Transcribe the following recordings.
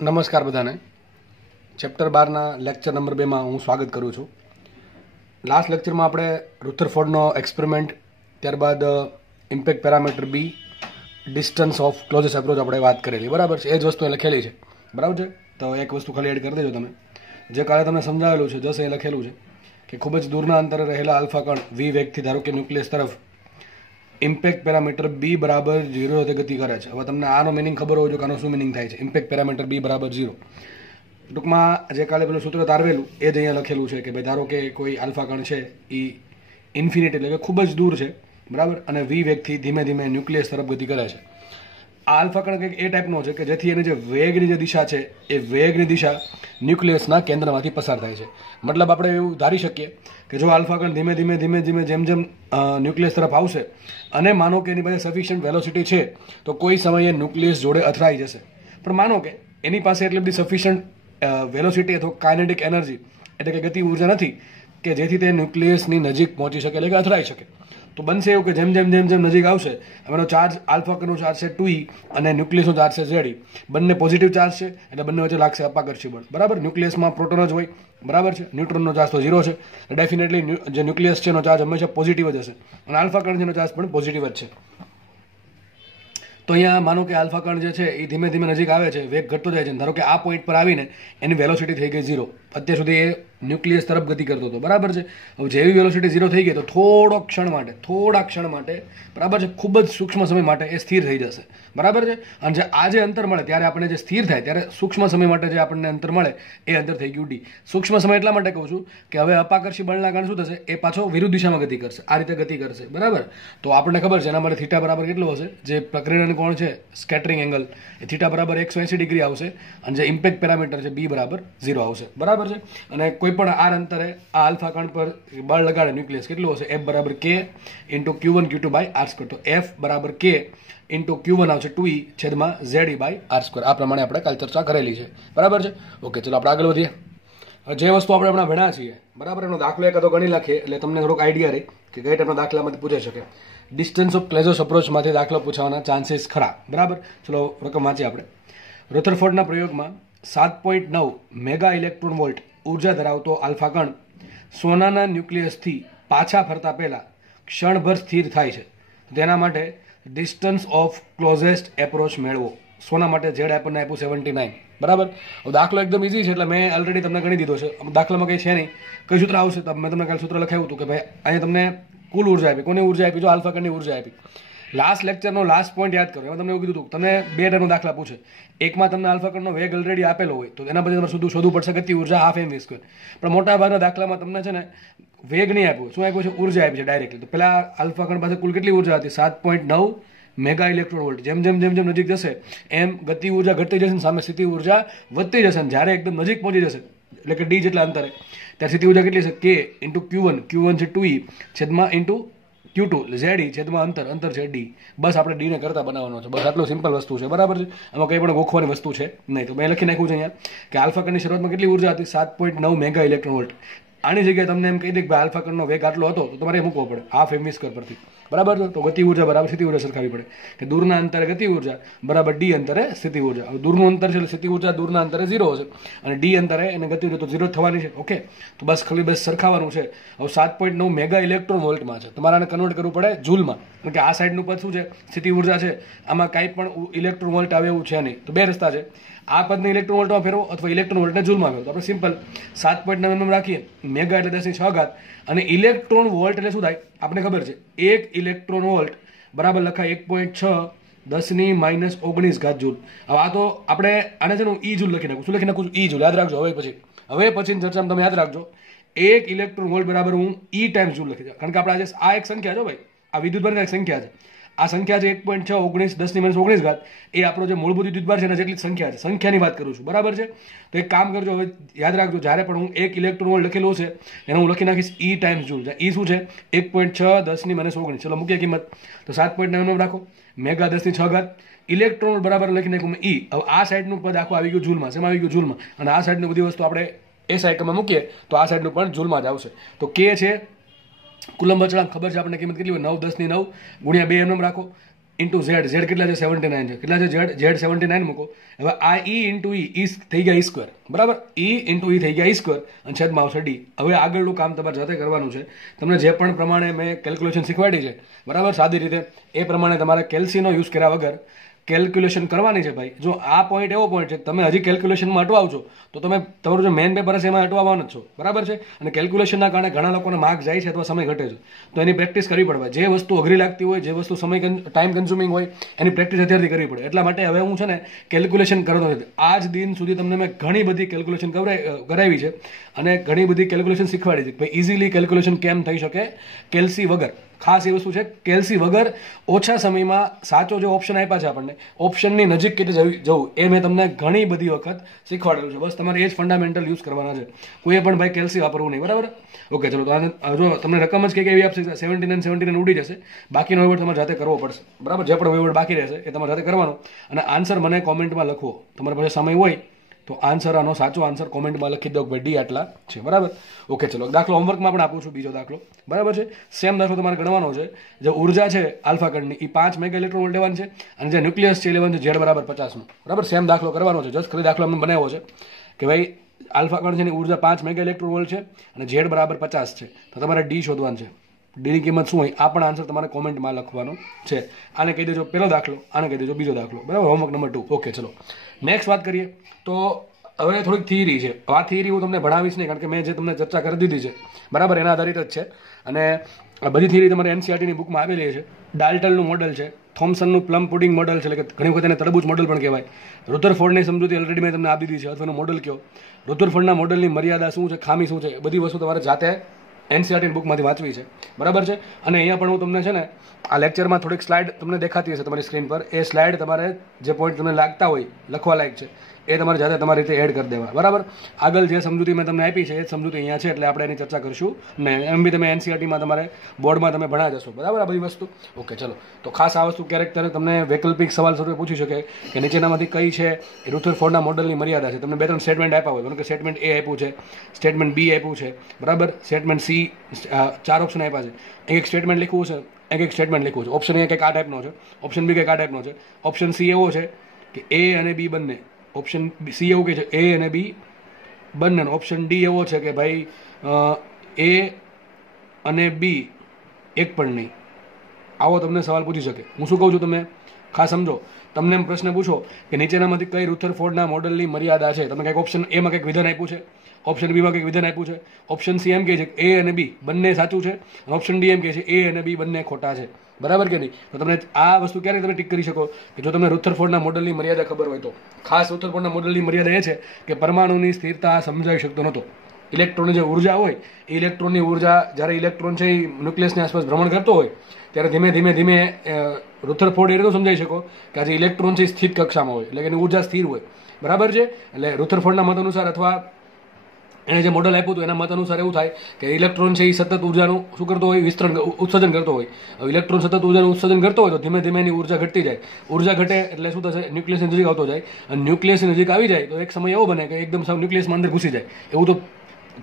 નમસ્કાર બધાને. ચેપ્ટર 12ના લેક્ચર નંબર 2માં હું સ્વાગત કરું છું. લાસ્ટ લેક્ચરમાં આપણે રુથરફોર્ડનો એક્સપેરિમેન્ટ, ત્યારબાદ impact parameter B, distance of closest approach આપણે વાત કરેલી, બરાબર છે. એ જ વસ્તુ એ લખેલી છે, બરાબર છે. તો એક વસ્તુ ખાલી એડ કરી દેજો તમે. જે કાલે તમને સમજાવેલું છે, જશે એ લખેલું છે કે ખૂબ જ દૂરના અંતરે રહેલા આલ્ફા કણ વી વેગથી ધારો કે ન્યુક્લિયસ તરફ ઇમ્પેક્ટ પેરામીટર બી બરાબર 0 સાથે ગતિ કરે છે. હવે તમને આનો મિનિંગ ખબર હોવો જોઈએ કે આનો શું મિનિંગ થાય છે. ઇમ્પેક્ટ પેરામીટર બી બરાબર 0. ટૂંકમાં જે કાલે પેલું સૂત્ર તારવેલું એ જ અહીંયા લખેલું છે કે ભાઈ ધારો કે કોઈ આલ્ફા કણ છે એ ઇન્ફિનિટ એટલે કે ખૂબ જ દૂર છે, બરાબર, અને વી વેગથી ધીમે ધીમે ન્યુક્લિયસ તરફ ગતિ કરે છે. આ આલ્ફા કણ કંઈક એ ટાઈપનો છે કે જેથી એની જે વેગની જે દિશા છે એ વેગની દિશા ન્યુક્લિયસના કેન્દ્રમાંથી પસાર થાય છે. મતલબ આપણે એવું ધારી શકીએ કે જો આલ્ફા કણ ધીમે ધીમે ધીમે ધીમે જેમ જેમ ન્યુક્લિયસ તરફ આવશે અને માનો કે એની પાસે સફિશિયન્ટ વેલોસિટી છે તો કોઈ સમયે ન્યુક્લિયસ જોડે અથડાઈ જશે. પણ માનો કે એની પાસે એટલી બધી સફિશિયન્ટ વેલોસિટી અથવા કાઇનેટિક એનર્જી એટલે કે ગતિ ઉર્જા નથી કે જેથી તે ન્યુક્લિયસની નજીક પહોંચી શકે એટલે કે અથડાઈ શકે. તો બનશે એવું કે જેમ જેમ જેમ જેમ નજીક આવશે એનો ચાર્જ આલ્ફા કણનો ચાર્જ છે 2e અને ન્યુક્લિયસનો ચાર્જ છે ZE. બંને પોઝિટિવ ચાર્જ છે એટલે બંને વચ્ચે લાગશે અપાકર્ષી બળ, બરાબર. ન્યુક્લિયસમાં પ્રોટોન જ હોય, બરાબર છે. ન્યુટ્રોનનો ચાર્જ તો 0 છે. ડેફિનેટલી જે ન્યુક્લિયસ છે એનો ચાર્જ હંમેશા પોઝિટિવ જ હશે અને આલ્ફા કણ જેનો ચાર્જ પણ પોઝિટિવ જ છે. તો અહીંયા માનો કે આલ્ફા કણ જે છે એ ધીમે ધીમે નજીક આવે છે, વેગ ઘટતો જાય છે. ધારો કે આ પોઈન્ટ પર આવીને એની વેલોસિટી થઈ ગઈ 0. અત્યાર સુધી એ ન્યુક્લિયસ તરફ ગતિ કરતો હતો, બરાબર છે. હવે જેવી વેલોસિટી 0 થઈ ગઈ તો થોડા ક્ષણ માટે, બરાબર છે, ખૂબ જ સૂક્ષ્મ સમય માટે એ સ્થિર થઈ જશે, બરાબર છે. અને આ જે અંતર મળે ત્યારે આપણે જે સ્થિર થાય ત્યારે સૂક્ષ્મ સમય માટે જે આપણને અંતર મળે એ અંતર થઈ ગયું d. સૂક્ષ્મ સમય એટલા માટે કહું છું કે હવે અપાકર્ષી બળના કારણે શું થશે, એ પાછો વિરુદ્ધ દિશામાં ગતિ કરશે, આ રીતે ગતિ કરશે, બરાબર. તો આપણને ખબર છે એના માટે થીટા બરાબર કેટલો હશે, જે પ્રક્રિયાનું કોણ છે સ્કેટરિંગ એંગલ, એ થીટા બરાબર 180 ડિગ્રી આવશે અને જે ઇમ્પેક્ટ પેરામીટર છે બી બરાબર 0 આવશે, બરાબર છે. અને કોઈ પણ આર અંતરે આ આલ્ફા કણ પર બળ લગાડે ન્યુક્લિયસ કેટલું હશે, F બરાબર K into Q1 Q2 by R². તો F બરાબર K ઇન્ટુ Q1 આવશે 2e છેદમાં ZE બાય R². આ પ્રમાણે આપણે કાલ ચર્ચા કરેલી છે, બરાબર છે. ઓકે, ચલો આપણે આગળ વધીએ. જે વસ્તુ આપણે હમણાં ભણ્યા છીએ, બરાબર, એનો દાખલો એકાદો ગણી નાખીએ એટલે તમને થોડોક આઈડિયા રહે કે કઈ ટાઈપના દાખલામાંથી પૂછાઈ શકે. ડિસ્ટન્સ ઓફ ક્લોઝેસ્ટ અપ્રોચમાંથી દાખલો પૂછવાના ચાન્સીસ ખરા, બરાબર. ચલો રકમ વાંચીએ આપણે. રુથરફોર્ડના પ્રયોગમાં 7.9 મેગા ઇલેક્ટ્રોન વોલ્ટ ઉર્જા ધરાવતો આલ્ફા કણ સોનાના ન્યુક્લિયસથી પાછા ફરતા પહેલા ક્ષણભર સ્થિર થાય છે. તેના માટે ડિસ્ટન્સ ઓફ ક્લોઝેસ્ટ એપ્રોચ મેળવો. સોના માટે ઝેડ આપણને આપ્યું 79, બરાબર. દાખલો એકદમ ઇઝી છે એટલે મેં ઓલરેડી તમને ગણી દીધો છે. દાખલામાં કંઈ છે નહીં. કઈ સૂત્ર આવશે તો મેં તમને કાલે સૂત્ર લખાવ્યું હતું કે ભાઈ અહીંયા તમને કુલ ઉર્જા આપી. કોની ઉર્જા આપી? જો આલ્ફા કણની ઉર્જા આપી. લાસ્ટ લેક્ચરનો લાસ્ટ પોઈન્ટ યાદ કરો. એમાં તમને એવું કીધું હતું તમને 2 ટાઈપનો દાખલા પૂછે. એકમાં તમને આલ્ફા કણનો વેગ ઓલરેડી આપેલો હોય તો એના પછી તમારે શોધવું પડશે ગતિ ઉર્જા હાફ mv². પણ મોટા ભાગના દાખલામાં તમને છે ને વેગ નહીં આપ્યું, શું આપ્યું છે? ઉર્જા આપી છે ડાયરેક્ટલી. તો પેલા આલ્ફા કણ પાસે કુલ કેટલી ઉર્જા હતી? 7.9 મેગા ઇલેક્ટ્રોન વોલ્ટ. જેમ જેમ જેમ જેમ નજીક જશે એમ ગતિ ઉર્જા ઘટતી જશે, સામે સ્થિતિ ઉર્જા વધતી જશે. જ્યારે એકદમ નજીક પહોંચી જશે એટલે કે ડી જેટલા અંતરે, ત્યારે સ્થિતિ ઉર્જા કેટલી છે? K ઇન્ટુ Q1 છે 2e છેદમાં ઇન્ટુ Q2 ZE છેદમાં અંતર છે D. બસ આપણે ડીને કરતા બનાવવાનો છે. બસ આટલું સિમ્પલ વસ્તુ છે, બરાબર છે. એમાં કંઈ પણ ગોખવાની વસ્તુ છે નહીં. તો મેં લખી નાખ્યું છે અહીંયા કે આલ્ફા કણની શરૂઆતમાં કેટલી ઉર્જા હતી? 7.9 મેગા ઇલેક્ટ્રોન વોલ્ટ. આની જગ્યાએ તમને એમ કહી દે કે ભાઈ આલ્ફા કણનો વેગ આટલો હતો તો તમારે મૂકવો પડે હાફ mv² પરથી, બરાબર. તો ગતિ ઉર્જા બરાબર સ્થિતિ ઉર્જા સરખાવી પડે કે દૂરના અંતરે ગતિ ઉર્જા બરાબર ડી અંતરે સ્થિતિ ઉર્જા. હવે દૂરનું અંતર છે એટલે સ્થિતિ ઉર્જા દૂરના અંતરે 0 હશે અને ડી અંતરે એને ગતિ ઉર્જા તો 0 થવાની છે. ઓકે, તો બસ ખાલી બસ સરખાવવાનું છે. હવે 7.9 મેગા ઇલેક્ટ્રોન વોલ્ટમાં છે, તમારે આને કન્વર્ટ કરવું પડે જૂલમાં. કારણ કે આ સાઈડનું પદ શું છે? સ્થિતિ ઉર્જા છે. આમાં કાંઈ પણ ઇલેક્ટ્રોન વોલ્ટ આવે એવું છે નહીં. તો 2 રસ્તા છે. આ પદને ઇલેક્ટ્રોન વોલ્ટમાં ફેરવો અથવા ઇલેક્ટ્રોન વોલ્ટને જૂલમાં ફેરવો. તો આપણે સિમ્પલ 7.9 mm રાખીએ. મેગા એટલે 10⁶ અને ઇલેક્ટ્રોન વોલ્ટ એટલે શું થાય આપણે ખબર છે. 1 ઇલેક્ટ્રોન વોલ્ટ બરાબર લખાય 1.6 10⁻⁹ જૂલ. હવે આ તો આપણે આને છે ને ઈ જૂલ લખી નાખું. શું લખી નાખું? ઈ જૂલ. યાદ રાખજો. હવે પછી ચર્ચામાં તમે યાદ રાખજો 1 ઇલેક્ટ્રોન વોલ્ટ બરાબર હું ઈ ટાઈમ્સ જૂલ લખી દઉં. કારણ કે આપણે આજે આ એક સંખ્યા છે ભાઈ, આ વિદ્યુતભારની એક સંખ્યા છે. આ સંખ્યા છે 1.6 10⁻⁹ એ આપણો જે મૂળભૂત વિદ્યુતભાર છે એના જેટલી સંખ્યા છે. સંખ્યાની વાત કરું છું, બરાબર છે. તો એક કામ કરજો, હવે યાદ રાખજો જ્યારે પણ હું 1 ઇલેક્ટ્રોન વોલ્ટ લખેલું છે એને હું લખી નાખીશ ઈ ટાઈમ્સ જૂલ. ઈ શું છે? 1.6 10⁻⁹. ચલો મૂકીએ કિંમત. તો 7.9 mm રાખો. મેગા 10⁶ ઇલેક્ટ્રોન બરાબર લખી નાખ્યું ઈ. હવે આ સાઈડનું પદ આખું આવી ગયું જૂલમાં. શેમાં આવી ગયું? જૂલમાં. અને આ સાઈડની બધી વસ્તુ આપણે એ સાઈડમાં મૂકીએ તો આ સાઈડનું પણ જૂલમાં જ આવશે. તો K છે કુલંબ અચળાંક ખબર છે આપણને કિંમત કેટલી હોય? 9 10⁹ ગુણ્યા 2 mm રાખો. ઇન્ટુ ઝેડ, ઝેડ કેટલા છે 79 છે, કેટલા છે ઝેડ, ઝેડ 79 મૂકો. હવે આ ઈ ઇન્ટુ ઈ થઈ ગયા ઈ સ્ક્વેર, બરાબર, ઈ ઇન્ટુ ઈ થઈ ગયા ઈ સ્ક્વેર અને છેદમાં આવશે ડી. હવે આગળનું કામ તમારે જાતે કરવાનું છે. તમને જે પણ પ્રમાણે મેં કેલ્ક્યુલેશન શીખવાડી છે, બરાબર, સાદી રીતે એ પ્રમાણે તમારે કેલ્સીનો યુઝ કર્યા વગર કેલ્ક્યુલેશન કરવાની છે ભાઈ. જો આ પોઈન્ટ એવો પોઈન્ટ છે તમે હજી કેલ્ક્યુલેશનમાં અટવાવ છો તો તમે તમારું જે મેઇન પેપર હશે એમાં અટવાવાનું જ છો, બરાબર છે. અને કેલ્ક્યુલેશનના કારણે ઘણા લોકોને માર્ક જાય છે અથવા સમય ઘટે છે, તો એની પ્રેક્ટિસ કરવી પડે. જે વસ્તુ અઘરી લાગતી હોય, જે વસ્તુ સમય ટાઈમ કન્ઝ્યુમિંગ હોય, એની પ્રેક્ટિસ અત્યારથી કરવી પડે. એટલા માટે હવે હું છે ને કેલ્ક્યુલેશન કરતો નથી. આજ દિન સુધી તમને મેં ઘણી બધી કેલ્ક્યુલેશન કરાવી છે અને ઘણી બધી કેલ્ક્યુલેશન શીખવાડી છે. ભાઈ ઇઝીલી કેલ્ક્યુલેશન કેમ થઈ શકે કેલ્સી વગર. ખાસ એ વસ્તુ છે કેલ્સી વગર ઓછા સમયમાં સાચો જે ઓપ્શન આપ્યા છે આપણને, ઓપ્શનની નજીક કેટલી જવું એ મેં તમને ઘણી બધી વખત શીખવાડેલું છે. બસ તમારે એ જ ફંડામેન્ટલ યુઝ કરવાના છે. કોઈએ પણ ભાઈ કેલ્સી વાપરવું નહીં, બરાબર. ઓકે ચલો, તો જો તમને રકમ જ કેવી આપશે 79 ઉડી જશે, બાકીનો વહીવટ તમારે જાતે કરવો પડશે, બરાબર. જે પણ વહીવટ બાકી રહેશે એ તમારે જાતે કરવાનો અને આન્સર મને કોમેન્ટમાં લખવો. તમારે પાસે સમય હોય તો આન્સર, આનો સાચો આન્સર કોમેન્ટમાં લખી દો કે ભાઈ ડી આટલા છે, બરાબર. ઓકે ચલો, દાખલો હોમવર્કમાં પણ આપું છું, બીજો દાખલો, બરાબર છે. સેમ દાખલો તમારે ગણવાનો છે. જે ઉર્જા છે આલ્ફા કણની એ 5 મેગા ઇલેક્ટ્રોન વોલ્ટ લેવાની છે અને જે ન્યુક્લિયસ છે એ લેવાનું છે ઝેડ બરાબર 50નું, બરાબર. સેમ દાખલો કરવાનો છે. જસ્ટ ખાલી દાખલો અમને બનાવ્યો છે કે ભાઈ આલ્ફા કણ છે એની ઉર્જા 5 મેગા ઇલેક્ટ્રોન વોલ્ટ છે અને ઝેડ બરાબર 50 છે. તો તમારે ડી શોધવાનું છે. ડીની કિંમત શું હોય આ પણ આન્સર તમારે કોમેન્ટમાં લખવાનો છે. આને કહી દેજો પહેલો દાખલો, આને કહી દેજો બીજો દાખલો, બરાબર. Homework number 2. ઓકે ચલો, નેક્સ્ટ વાત કરીએ. તો હવે થોડીક થિયરી છે. આ થિયરી હું તમને ભણાવીશ નહીં, કારણ કે મેં જે તમને ચર્ચા કરી દીધી છે, બરાબર, એના આધારિત જ છે. અને આ બધી થિયરી તમારે એનસીઆરટીની બુકમાં આવેલી છે. ડાલ્ટલનું મોડલ છે, થોમ્સનનું પ્લમ પુડિંગ મોડલ છે, એટલે કે ઘણી વખત એને તરબૂચ મોડલ પણ કહેવાય. રુધરફોર્ડની સમજૂતી ઓલરેડી મેં તમને આપી દીધી છે, અથવા એનો મોડલ કયો, રુધરફોર્ડના મોડલની મર્યાદા શું છે, ખામી શું છે, એ બધી વસ્તુ તમારે જાતે એનસીઆરટીની બુકમાંથી વાંચવી છે, બરાબર છે. અને અહીંયા પણ હું તમને છે ને આ લેક્ચરમાં થોડીક સ્લાઇડ તમને દેખાતી હશે તમારી સ્ક્રીન પર. એ સ્લાઇડ તમારે જે પોઈન્ટ તમને લાગતા હોય લખવા લાયક છે એ તમારે જાતે તમારી રીતે એડ કરી દેવા, બરાબર. આગળ જે સમજૂતી મેં તમને આપી છે એ જ સમજૂતી અહીંયા છે, એટલે આપણે એની ચર્ચા કરીશું ને. એમ બી તમે એનસીઆરટીમાં તમારે બોર્ડમાં તમે ભણા જશો, બરાબર, આ બધી વસ્તુ. ઓકે ચલો, તો ખાસ આ વસ્તુ ક્યારેક તમને વૈકલ્પિક સવાલ સ્વરૂપે પૂછી શકે કે નીચેનામાંથી કઈ છે એ રુથરફોર્ડના મોડલની મર્યાદા છે. તમને 2-3 સ્ટેટમેન્ટ આપ્યા હોય, કે સ્ટેટમેન્ટ એ આપ્યું છે, સ્ટેટમેન્ટ બી આપ્યું છે, બરાબર, સ્ટેટમેન્ટ સી, 4 ઓપ્શન આપ્યા છે. એક સ્ટેટમેન્ટ લીખવું છે, એક સ્ટેટમેન્ટ લીખવું છે. ઓપ્શન એ કંઈક આ ટાઈપનો છે, ઓપ્શન બી કંઈક આ ટાઈપનો છે. ઓપ્શન સી એવો છે કે એ અને બી બંને, ઓપ્શન સી એવું કહે છે એ અને બી બંને. ઓપ્શન ડી એવો છે કે ભાઈ એ અને બી એક પણ નહીં. આવો તમને સવાલ પૂછી શકે. હું શું કહું છું તમે ખાસ સમજો. તમને એમ પ્રશ્ન પૂછો કે નીચેનામાંથી કઈ રુથરફોર્ડના મોડલની મર્યાદા છે. તમે કંઈક ઓપ્શન એમાં કંઈક વિધાન આપ્યું છે, ઓપ્શન બીમાં કંઈક વિધાન આપ્યું છે. ઓપ્શન સી એમ કહે છે એ અને બી બંને સાચું છે, ઓપ્શન ડી એમ કહે છે એ અને બી બંને ખોટા છે, બરાબર કે નહીં. તો તમને આ વસ્તુ ક્યારે તમે ટીક કરી શકો કે જો તમને રુથરફોર્ડના મોડલની મર્યાદા ખબર હોય તો. ખાસ રુથરફોર્ડના મોડલની મર્યાદા એ છે કે પરમાણુની સ્થિરતા સમજાવી શકતો નહોતો. ઇલેક્ટ્રોનની જે ઉર્જા હોય એ ઇલેક્ટ્રોનની ઉર્જા જ્યારે ઇલેક્ટ્રોન છે એ ન્યુક્લિયસની આસપાસ ભ્રમણ કરતો હોય ત્યારે ધીમે ધીમે ધીમે રુથરફોર્ડ એ રીતે સમજાવી શકો કે આ જે ઇલેક્ટ્રોન છે એ સ્થિત કક્ષામાં હોય, એટલે કે એની ઉર્જા સ્થિર હોય, બરાબર છે. એટલે રુથરફોર્ડના મત અનુસાર અથવા એને જે મોડલ આપ્યું હતું એના મત અનુસાર એવું થાય કે ઇલેક્ટ્રોન છે એ સતત ઉર્જાનું શું કરતો હોય, ઉત્સર્જન કરતો હોય. ઇલેક્ટ્રોન સતત ઉર્જાનું ઉત્સર્જન કરતો હોય તો ધીમે ધીમે એની ઉર્જા ઘટતી જાય. ઉર્જા ઘટે એટલે શું થશે, ન્યુક્લિયસની નજીક આવતો જાય. અને ન્યુક્લિયસની નજીક આવી જાય તો એક સમય એવો બને કે એકદમ સાવ ન્યુક્લિયસમાં અંદર ઘૂસી જાય. એવું તો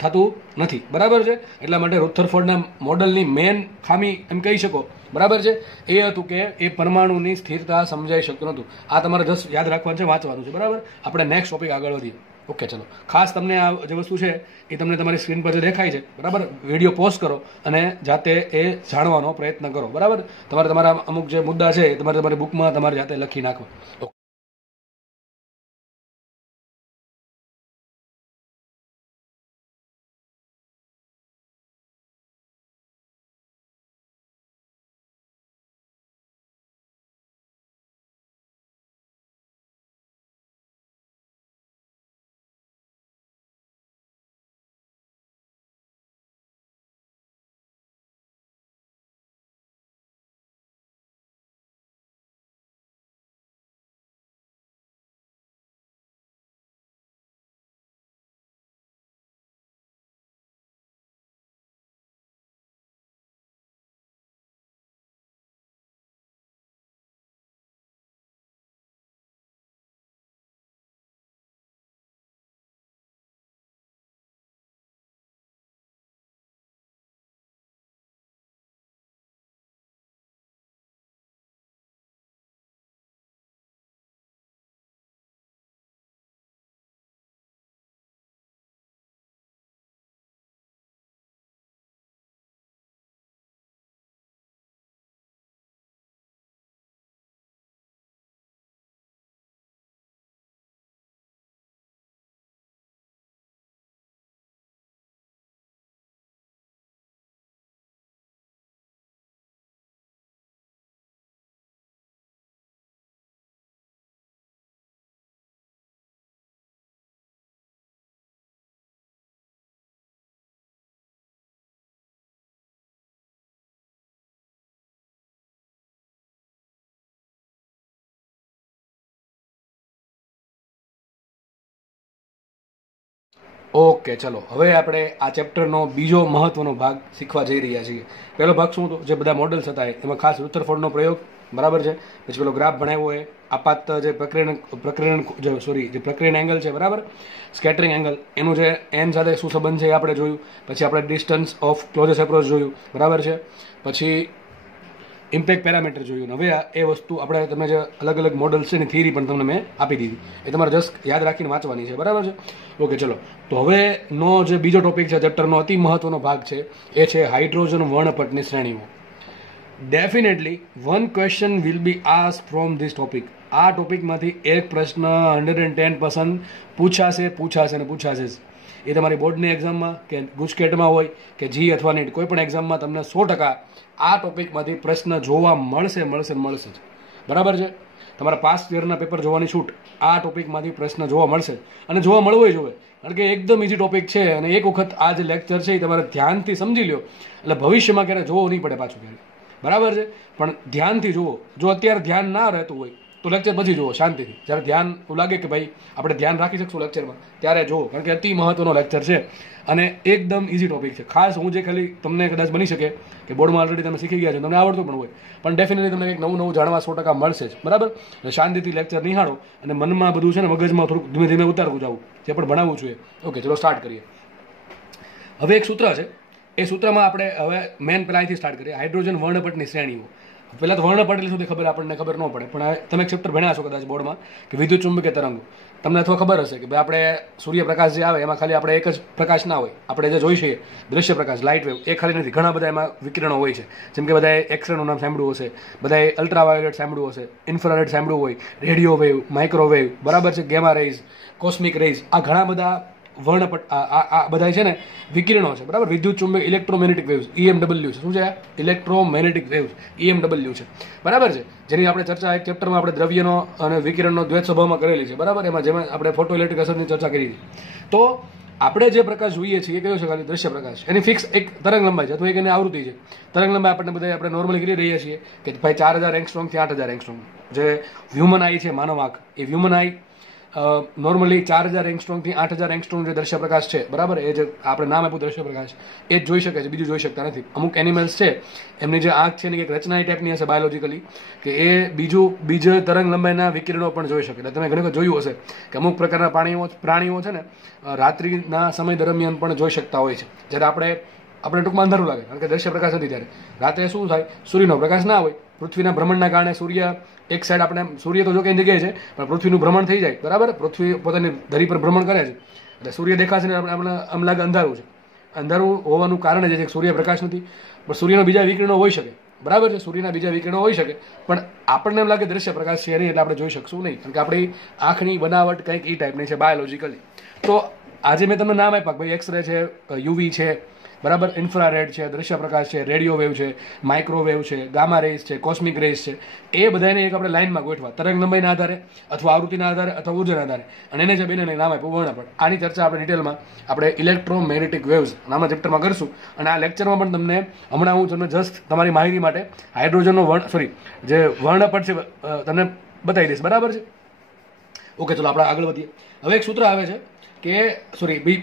થતું નથી, બરાબર છે. એટલા માટે રુથરફોર્ડના મોડલની મેન ખામી એમ કહી શકો, બરાબર છે, એ હતું કે એ પરમાણુની સ્થિરતા સમજાઈ શકતું નહોતું. આ તમારે જસ્ટ યાદ રાખવાનું છે, વાંચવાનું છે, બરાબર. આપણે નેક્સ્ટ ટોપિક આગળ વધીએ. ઓકે ચલો, ખાસ તમને આ જે વસ્તુ છે એ તમને તમારી સ્ક્રીન પર જે દેખાય છે, બરાબર, વિડીયો પોઝ કરો અને જાતે એ જાણવાનો પ્રયત્ન કરો, બરાબર. તમારા અમુક જે મુદ્દા છે એ તમારી બુકમાં તમારે જાતે લખી નાખો. ઓકે, ચલો હવે આપણે આ ચેપ્ટરનો બીજો મહત્વનો ભાગ શીખવા જઈ રહ્યા છીએ. પહેલો ભાગ શું હતો? જે બધા મોડલ્સ હતા એમાં ખાસ રુથરફોર્ડનો પ્રયોગ, બરાબર છે. પછી પેલો ગ્રાફ ભણાવ્યો હોય, આપાત જે પ્રક્રિયણ એંગલ છે, બરાબર, સ્કેટરિંગ એંગલ, એનું જે એન સાથે શું સંબંધ છે એ આપણે જોયું. પછી આપણે ડિસ્ટન્સ ઓફ ક્લોઝેસ્ટ એપ્રોચ જોયું, બરાબર છે. પછી ઇમ્પેક્ટ પેરામીટર જોયું. હવે એ વસ્તુ આપણે તમને જે અલગ અલગ મોડલ્સ છે એની થિયરી પણ તમને મેં આપી દીધી, એ તમારે જસ્ટ યાદ રાખીને વાંચવાની છે, બરાબર છે. ઓકે, ચલો તો હવેનો જે બીજો ટોપિક છે ચેપ્ટરનો અતિ મહત્વનો ભાગ છે એ છે હાઇડ્રોજન વર્ણપટની શ્રેણીઓ. Definitely one question will be ask from this topic. આ ટોપિકમાંથી એક પ્રશ્ન 110% પૂછાશે જ. એ તમારી બોર્ડની એક્ઝામમાં કે ગુજકેટમાં હોય કે જી અથવા નીટ કોઈ પણ એક્ઝામમાં તમને 100% આ ટોપિકમાંથી પ્રશ્ન જોવા મળશે જ, બરાબર છે. તમારા પાસ્ટ યરના પેપર જોવાની છૂટ, આ ટોપિકમાંથી પ્રશ્ન જોવા મળશે અને જોવા મળવો જોઈએ, કારણ કે એકદમ ઇઝી ટોપિક છે. અને એક વખત આ જે લેક્ચર છે એ તમારે ધ્યાનથી સમજી લો એટલે ભવિષ્યમાં ક્યારે જોવો નહીં પડે પાછું ક્યારે, બરાબર છે. પણ ધ્યાનથી જુઓ. જો અત્યારે ધ્યાન ના રહેતું હોય તો લેક્ચર પછી જુઓ શાંતિથી. જ્યારે ધ્યાન લાગે કે ભાઈ આપણે ધ્યાન રાખી શકશું લેક્ચરમાં ત્યારે જુઓ, કારણ કે અતિ મહત્વનો લેક્ચર છે અને એકદમ ઇઝી ટોપિક છે. ખાસ હું જે ખાલી તમને કદાચ બની શકે કે બોર્ડમાં ઓલરેડી તમે શીખી ગયા છો, તમને આવડતું પણ હોય, પણ ડેફિનેટલી તમને કંઈક નવું જાણવા 100% મળશે જ, બરાબર. એટલે શાંતિથી લેક્ચર નિહાળો અને મનમાં બધું છે ને મગજમાં થોડુંક ધીમે ધીમે ઉતારવું જવું, જે પણ ભણાવવું જોઈએ. ઓકે, ચલો સ્ટાર્ટ કરીએ. હવે એક સૂત્ર છે, એ સૂત્રમાં આપણે હવે મેન પહેલાં અહીંથી સ્ટાર્ટ કરીએ. હાઇડ્રોજન વર્ણપટની શ્રેણીઓ. પહેલાં તો વર્ણપટ એટલે સુધી આપણને ખબર ન પડે, પણ તમે એક ચેપ્ટર ભણ્યા છો કદાચ બોર્ડમાં કે વિદ્યુત ચુંબકીય તરંગો. તમને અથવા ખબર હશે કે ભાઈ આપણે સૂર્યપ્રકાશ જે આવે એમાં ખાલી આપણે એક જ પ્રકાશ ના હોય. આપણે જે જોઈ છીએ દ્રશ્ય પ્રકાશ, લાઇટ વેવ, એ ખાલી નથી, ઘણા બધા એમાં વિકિરણો હોય છે. જેમ કે બધાએ એક્સરેનું નામ સાંભળ્યું હશે, બધાએ અલ્ટ્રાવાયોલેટ સાંભળ્યું હશે, ઇન્ફ્રારેડ સાંભળ્યું હોય, રેડિયો વેવ, માઇક્રોવેવ, બરાબર છે, ગેમા રેઝ, કોસ્મિક રેઝ, આ ઘણા બધા વર્ણપટ આ બધા છે ને વિકિરણો છે, બરાબર. વિદ્યુત ચુંબક ઇલેક્ટ્રોમેગ્નેટિક વેવ્સ, EMW છે. શું છે? ઇલેક્ટ્રોમેગ્નેટિક વેવ્સ, EMW છે, બરાબર છે. જેની આપણે ચર્ચા એક ચેપ્ટરમાં આપણે દ્રવ્યનો અને વિકિરણનો દ્વૈત સ્વભાવમાં કરેલી છે, બરાબર. જેમાં આપણે ફોટો ઇલેક્ટ્રિક અસરની ચર્ચા કરી હતી. તો આપણે જે પ્રકાશ જોઈએ છીએ એ કયો છે? ખાલી દ્રશ્ય પ્રકાશ. એની ફિક્સ એક તરંગ લંબાઈ છે અથવા એક એની આવૃત્તિ છે. તરંગ લંબાઈ આપણે નોર્મલી કરી રહીએ છીએ કે ભાઈ 4000 એંગસ્ટ્રોમથી 8000 એંગસ્ટ્રોમ. જે હ્યુમન આઈ છે, માનવ આંખ, એ હ્યુમન આઈ નોર્મલી 4000 એંગસ્ટ્રોમથી 8000 એંગસ્ટ્રોમ જે દ્રશ્ય પ્રકાશ છે, બરાબર, એ જે આપણે નામ આપ્યું દ્રશ્ય પ્રકાશ, એ જ જોઈ શકે છે, બીજું જોઈ શકતા નથી. અમુક એનિમલ્સ છે એમની જે આંખ છે એની એક રચના એ ટાઈપની હશે બાયોલોજીકલી કે એ બીજો તરંગ લંબાઈના વિકિરણો પણ જોઈ શકે. એટલે તમે ઘણી વખત જોયું હશે કે અમુક પ્રકારના પ્રાણીઓ છે ને રાત્રિના સમય દરમિયાન પણ જોઈ શકતા હોય છે, જ્યારે આપણે ટૂંકમાં અંધારું લાગે, કારણ કે દ્રશ્ય પ્રકાશ નથી. ત્યારે રાતે શું થાય? સૂર્યનો પ્રકાશ ના હોય, પૃથ્વીના ભ્રમણના કારણે સૂર્ય એક સાઈડ, આપણે સૂર્ય તો જો કઈ જગ્યાએ છે પણ પૃથ્વીનું ભ્રમણ થઈ જાય, બરાબર. પૃથ્વી પોતાની ધરી પર ભ્રમણ કરે છે એટલે સૂર્ય દેખાશે ને આપણે આમ લાગે અંધારું છે. અંધારું હોવાનું કારણ જે છે કે સૂર્ય પ્રકાશ નથી, પણ સૂર્યના બીજા વિકિરણો હોઈ શકે, બરાબર છે. સૂર્યના બીજા વિકિરણો હોઈ શકે, પણ આપણને એમ લાગે દ્રશ્ય પ્રકાશ છે નહીં એટલે આપણે જોઈ શકશું નહીં, કારણ કે આપણી આંખની બનાવટ કંઈક એ ટાઈપની છે બાયોલોજીકલી. તો આજે મેં તમને નામ આપ્યા ભાઈ એક્સરે છે, યુવી છે, બરાબર, ઇન્ફ્રારેડ છે, દ્રશ્ય પ્રકાશ છે, રેડિયો વેવ છે, માઇક્રોવેવ છે, ગામા રેઝ છે, કોસ્મિક રેઝ છે. એ બધાને એક આપણે લાઇનમાં ગોઠવા, તરંગ લંબાઈના આધારે અથવા આવૃત્તિના આધારે અથવા ઉર્જાના આધારે, અને એને જે બેને નામ આપ્યું વર્ણપટ. આની ચર્ચા આપણે ડિટેલમાં આપણે ઇલેક્ટ્રોમેગ્નેટિક વેવ્સ નામના ચેપ્ટરમાં કરશું. અને આ લેક્ચરમાં પણ તમને હમણાં હું તમને જસ્ટ તમારી માહિતી માટે હાઇડ્રોજનનો જે વર્ણપટ છે તમને બતાવી દઈશ, બરાબર છે. ઓકે, ચલો આપણે આગળ વધીએ. હવે એક સૂત્ર આવે છે કે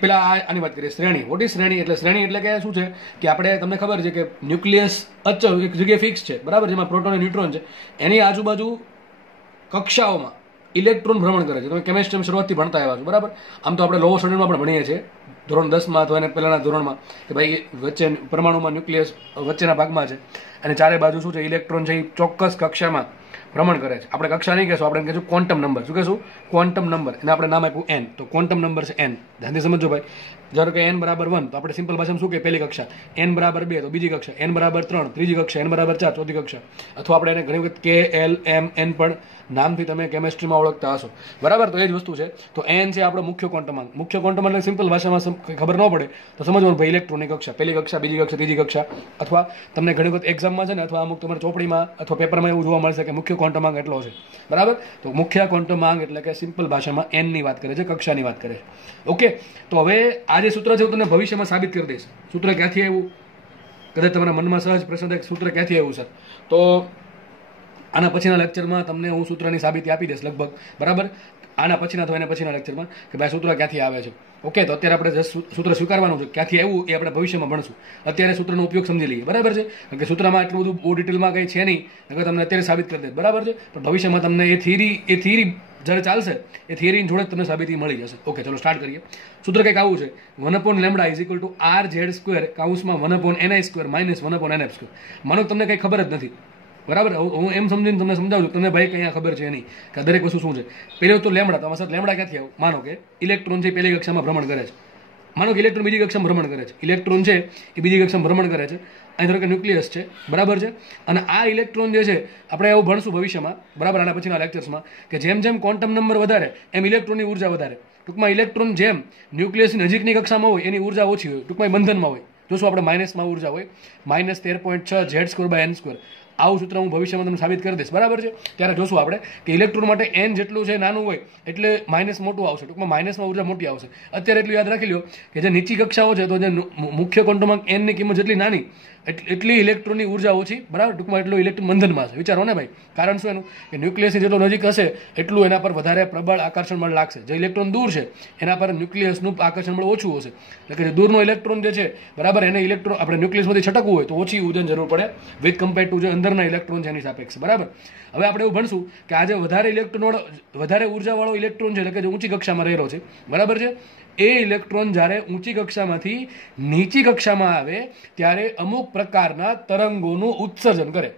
પેલા આની વાત કરીએ, શ્રેણી. વોટ ઇઝ શ્રેણી? એટલે કે શું છે કે આપણે, તમને ખબર છે કે ન્યુક્લિયસ અચળ એક જગ્યાએ ફિક્સ છે, બરાબર, જેમાં પ્રોટોન અને ન્યુટ્રોન છે. એની આજુબાજુ કક્ષાઓમાં ઇલેક્ટ્રોન ભ્રમણ કરે છે. તમે કેમેસ્ટ્રીમાં શરૂઆતથી ભણતા આવ્યા છો, બરાબર. આમ તો આપણે લોઅર સ્ટાન્ડર્ડમાં પણ ભણીએ છીએ, ધોરણ 10માં અથવા એને પહેલાના ધોરણમાં, કે ભાઈ વચ્ચે પરમાણુમાં ન્યુક્લિયસ વચ્ચેના ભાગમાં છે અને ચારે બાજુ શું છે? ઇલેક્ટ્રોન છે, એ ચોક્કસ કક્ષામાં ભ્રમણ કરે છે. આપણે કક્ષા નહીં કહેશું, આપણે કહેશું ક્વોન્ટમ નંબર. શું કહેશું? Quantum number. એને આપણે નામ આપ્યું n. તો ક્વોન્ટમ નંબર છે n. ધ્યાનથી સમજો ભાઈ. ધારો કે n બરાબર 1 તો આપણે સિમ્પલ ભાષામાં શું કે પહેલી કક્ષા, n બરાબર 2 તો બીજી કક્ષા, n બરાબર 3 ત્રીજી કક્ષા, n બરાબર 4 ચોથી કક્ષા. અથવા આપણે એને ઘણી વખત KLMN પણ નામથી તમે કેમેસ્ટ્રીમાં ઓળખતા હશો, બરાબર. તો એ જ વસ્તુ છે. તો n છે આપણો મુખ્ય ક્વોન્ટમ. મુખ્ય ક્વોન્ટમ એટલે સિમ્પલ ભાષામાં ખબર ન પડે તો સમજવાનું ભાઈ ઇલેક્ટ્રોનની કક્ષા, પહેલી કક્ષા, બીજી કક્ષા, ત્રીજી કક્ષા. અથવા તમને ઘણી વખત એક્ઝામમાં છે ને અથવા અમુક તમારી ચોપડીમાં અથવા પેપરમાં એવું જોવા મળશે કે મુખ્ય ક્વોન્ટમાંક એટલો છે, બરાબર. તો મુખ્ય ક્વોન્ટમાંક એટલે કે સિમ્પલ ભાષામાં n ની વાત કરે છે, કક્ષાની વાત કરે છે. ઓકે, તો હવે આ જે સૂત્ર છે હું તમને ભવિષ્યમાં સાબિત કરી દઈશ. સૂત્ર ક્યાંથી આવ્યું? કદાચ તમારા મનમાં સહજ પ્રશ્ન થાય, સૂત્ર ક્યાંથી આવ્યું સર? તો આના પછીના લેક્ચરમાં તમને હું સૂત્રની સાબિતી આપી દઈશ લગભગ, બરાબર. આના પછીના અથવા એના પછીના લેક્ચરમાં કે ભાઈ સૂત્ર ક્યાંથી આવે છે. ઓકે, તો અત્યારે આપણે જસ્ટ સૂત્ર સ્વીકારવાનું છે, ક્યાંથી આવ્યું એ આપણે ભવિષ્યમાં ભણશું. અત્યારે સૂત્રનો ઉપયોગ સમજી લઈએ, બરાબર છે. કારણ કે સૂત્રમાં એટલું બધું બહુ ડિટેલમાં કંઈ છે નહીં, નકર તમને અત્યારે સાબિત કરી દે, બરાબર છે. પણ ભવિષ્યમાં તમને એ થિયરી જ્યારે ચાલશે એ થિયરીની જોડે તમને સાબિતી મળી જશે. ઓકે, ચલો સ્ટાર્ટ કરીએ. સૂત્ર કંઈક આવું છે, 1/λ ઇઝ ઇક્વલ ટુ RZ² કૌંસમાં 1/Ni² માઇનસ 1/NF². માનો તમને કંઈ ખબર જ નથી, બરાબર. હું એમ સમજીને તમને સમજાવું છું, તમને ભાઈ કંઈ ખબર છે નહીં કે દરેક વસ્તુ શું છે. પહેલું તો લેમડા, તમારા સાથે લેમડા ક્યાંથી આવું? માનો કે ઇલેક્ટ્રોન છે પહેલી કક્ષામાં ભ્રમણ કરે છે. માનો કે ઇલેક્ટ્રોન બીજી કક્ષામાં ભ્રમણ કરે છે. ઇલેક્ટ્રોન છે એ બીજી કક્ષામાં ભ્રમણ કરે છે. અહીં ધારો કે ન્યુક્લિયસ છે, બરાબર છે. અને આ ઇલેક્ટ્રોન જે છે આપણે એવું ભણશું ભવિષ્યમાં, બરાબર, આના પછીના લેક્ચર્સમાં, કે જેમ જેમ ક્વોન્ટમ નંબર વધારે એમ ઇલેક્ટ્રોનની ઉર્જા વધારે. ટૂંકમાં ઇલેક્ટ્રોન જેમ ન્યુક્લિયસની નજીકની કક્ષામાં હોય એની ઉર્જા ઓછી હોય, ટૂંકમાં બંધનમાં હોય. જોશું આપણે માઇનસમાં ઉર્જા હોય, -13.6 Z²/n². આવું સૂત્ર હું ભવિષ્યમાં તમને સાબિત કરી દઈશ, બરાબર છે. ત્યારે જોશું આપણે કે ઇલેક્ટ્રોન માટે n જેટલું છે નાનું હોય એટલે માઇનસ મોટું આવશે, ટૂંકમાં માઇનસમાં ઉર્જા મોટી આવશે. અત્યારે એટલું યાદ રાખી લો કે જે નીચી કક્ષાઓ છે તો જે મુખ્ય ક્વોન્ટમમાં n ની કિંમત જેટલી નાની એટલી ઇલેક્ટ્રોનની ઉર્જા ઓછી, બરાબર. ટૂંકમાં એટલું ઇલેક્ટ્રોન બંધનમાં છે. વિચારો ને ભાઈ, કારણ શું એનું? કે ન્યુક્લિયસની જેટલો નજીક હશે એટલું એના પર વધારે પ્રબળ આકર્ષણ બળ લાગશે. જે ઇલેક્ટ્રોન દૂર છે એના પર ન્યુક્લિયસનું આકર્ષણ બળ ઓછું હશે. એટલે કે જે દૂરનો ઇલેક્ટ્રોન જે છે, બરાબર, એને ઇલેક્ટ્રોન આપણે ન્યુક્લિયસમાંથી છટકવું હોય તો ઓછી ઉર્જાની જરૂર પડે વિથ કમ્પેર ટુ જે અંદરના ઇલેક્ટ્રોન છે એની સાપેક્ષે, બરાબર. હવે આપણે એવું ભણશું કે આજે વધારે ઉર્જાવાળો ઇલેક્ટ્રોન છે, એટલે કે જે ઊંચી કક્ષામાં રહેલો છે, બરાબર છે, એ ઇલેક્ટ્રોન જ્યારે ઊંચી કક્ષામાંથી નીચી કક્ષામાં આવે ત્યારે અમુક પ્રકારના તરંગોનું ઉત્સર્જન કરે.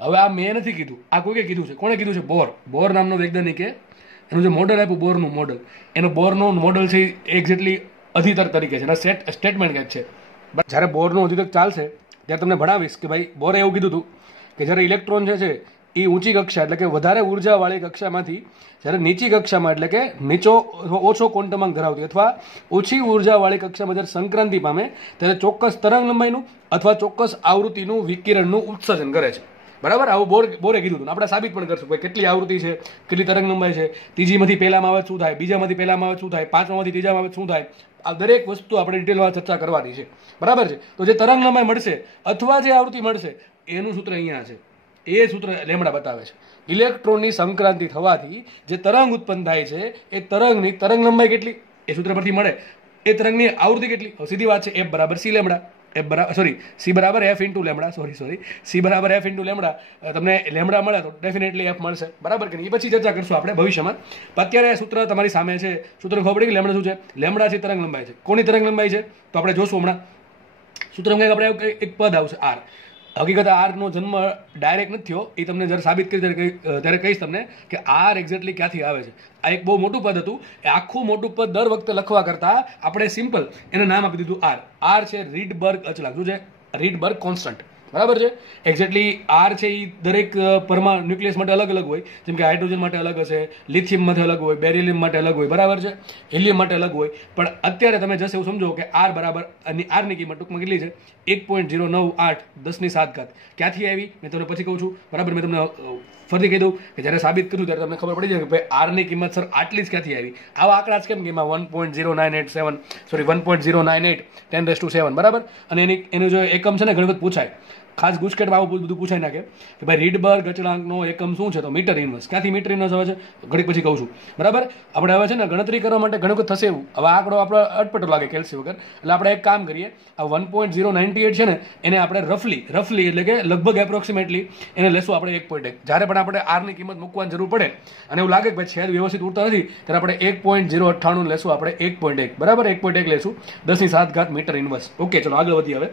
હવે આ મેં નથી કીધું, આ કોઈએ કીધું છે. કોણે કીધું છે? બોર નામનો વૈજ્ઞાનિકે એનું જે મોડલ આપ્યું, બોરનું મોડલ, એનો બોરનો મોડલ છે એક્ઝેક્ટલી અધિતર્ક તરીકે છે, એના સ્ટેટમેન્ટ કંઈક છે. જ્યારે બોરનો અધિતર્ક ચાલશે ત્યારે તમને ભણાવીશ કે ભાઈ બોરે એવું કીધું હતું કે જ્યારે ઇલેક્ટ્રોન જે છે એ ઊંચી કક્ષા એટલે કે વધારે ઉર્જાવાળી કક્ષામાંથી જ્યારે નીચી કક્ષામાં એટલે કે ઓછો ક્વોન્ટમાંક ધરાવતી અથવા ઓછી ઉર્જાવાળી કક્ષામાં જ્યારે સંક્રાંતિ પામે ત્યારે ચોક્કસ તરંગ લંબાઈનું અથવા ચોક્કસ આવૃત્તિનું વિકિરણનું ઉત્સર્જન કરે છે, બરાબર. આવું બોરે કીધું હતું. આપણે સાબિત પણ કરશું કે કેટલી આવૃત્તિ છે, કેટલી તરંગ લંબાઈ છે, ત્રીજીમાંથી પહેલામાં આવે શું થાય, બીજામાંથી પહેલામાં આવે શું થાય, પાંચમામાંથી ત્રીજામાં આવે શું થાય. આ દરેક વસ્તુ આપણે ડિટેલમાં ચર્ચા કરવાની છે, બરાબર છે. તો જે તરંગ લંબાઈ મળશે અથવા જે આવૃત્તિ મળશે એનું સૂત્ર અહીંયા છે. એ સૂત્ર લેમડા બતાવે છે. ઇલેક્ટ્રોનની સંક્રાંતિ થવાથી જે તરંગ ઉત્પન્ન થાય છે એ તરંગની તરંગ લંબાઈ કેટલી એ સૂત્ર પરથી મળે. એ તરંગની આવૃત્તિ કેટલી? સીધી વાત છે, F બરાબર C લેમડા. C બરાબર F ઇન્ટુ લેમડા. C બરાબર F ઇન્ટુ લેમડા. તમને લેમડા મળે તો ડેફિનેટલી F મળશે, બરાબર કે નહીં? એ પછી ચર્ચા કરશું આપણે ભવિષ્યમાં. અત્યારે સૂત્ર તમારી સામે છે. સૂત્ર ખબર પડી કે લેમડા શું છે? લેમડા છે તરંગ લંબાઈ છે. કોની તરંગ લંબાઈ છે તો આપણે જોશું હમણાં. સૂત્રમાં આપણે એક પદ આવશે R. હકીકત આરનો જન્મ ડાયરેક્ટ નથી થયો, એ તમને જ્યારે સાબિત કરી ત્યારે કહીશ તમને કે આર એક્ઝેક્ટલી ક્યાંથી આવે છે. આ એક બહુ મોટું પદ હતું. એ આખું મોટું પદ દર વખતે લખવા કરતાં આપણે સિમ્પલ એને નામ આપી દીધું આર. આર છે રીડબર્ગ અચળાંક. શું છે? રીડબર્ગ કોન્સ્ટન્ટ, બરાબર છે. એક્ઝેક્ટલી આર છે એ દરેક પરમાણુ ન્યુક્લિયસ માટે અલગ અલગ હોય. જેમ કે હાઇડ્રોજન માટે અલગ હશે, લિથિયમ માટે અલગ હોય, બેરિલિયમ માટે અલગ હોય, બરાબર છે, હિલિયમ માટે અલગ હોય. પણ અત્યારે તમે જશે એવું સમજો કે આર બરાબર આરની કિંમત ટૂંકમાં કેટલી છે? 1.098 10⁷. ક્યાંથી આવી મેં તમને પછી કહું છું, બરાબર. મેં તમને ફરીથી કહી દઉં કે જ્યારે સાબિત કર્યું ત્યારે તમને ખબર પડી જાય કે ભાઈ આરની કિંમત સર આટલી જ ક્યાંથી આવી. આવા આંકડા જ કેમ કે એમાં 1.0987 10⁻⁷, બરાબર. અને એનું જો એકમ છે ને ઘણી વખત પૂછાય, ખાસ ગુજકેટમાં આવું બધું પૂછાઈ નાખે કે ભાઈ રીડબર્ગ અચળાંકનો એકમ શું છે? તો મીટર ઇન્વર્સ. ક્યાંથી મીટર ઇન્વર્સ આવે છે ઘડીક પછી કહું છું, બરાબર. આપણે હવે છે ને ગણતરી કરવા માટે ઘણું બધું થશે એવું. હવે આંકડો આપણે અટપટો લાગે કેલ્સી વગર, એટલે આપણે એક કામ કરીએ. આ 1.098 છે ને એને આપણે રફલી એટલે કે લગભગ એપ્રોક્સિમેટલી એને લેશું આપણે 1.1. જ્યારે પણ આપણે આરની કિંમત મૂકવાની જરૂર પડે અને એવું લાગે કે ભાઈ છેદ વ્યવસ્થિત ઉડતા નથી ત્યારે આપણે 1.098 લેશું આપણે 1.1, બરાબર. 1.1 લેશું 10⁷ મીટર ઇન્વર્સ. ઓકે, ચલો આગળ વધીએ. હવે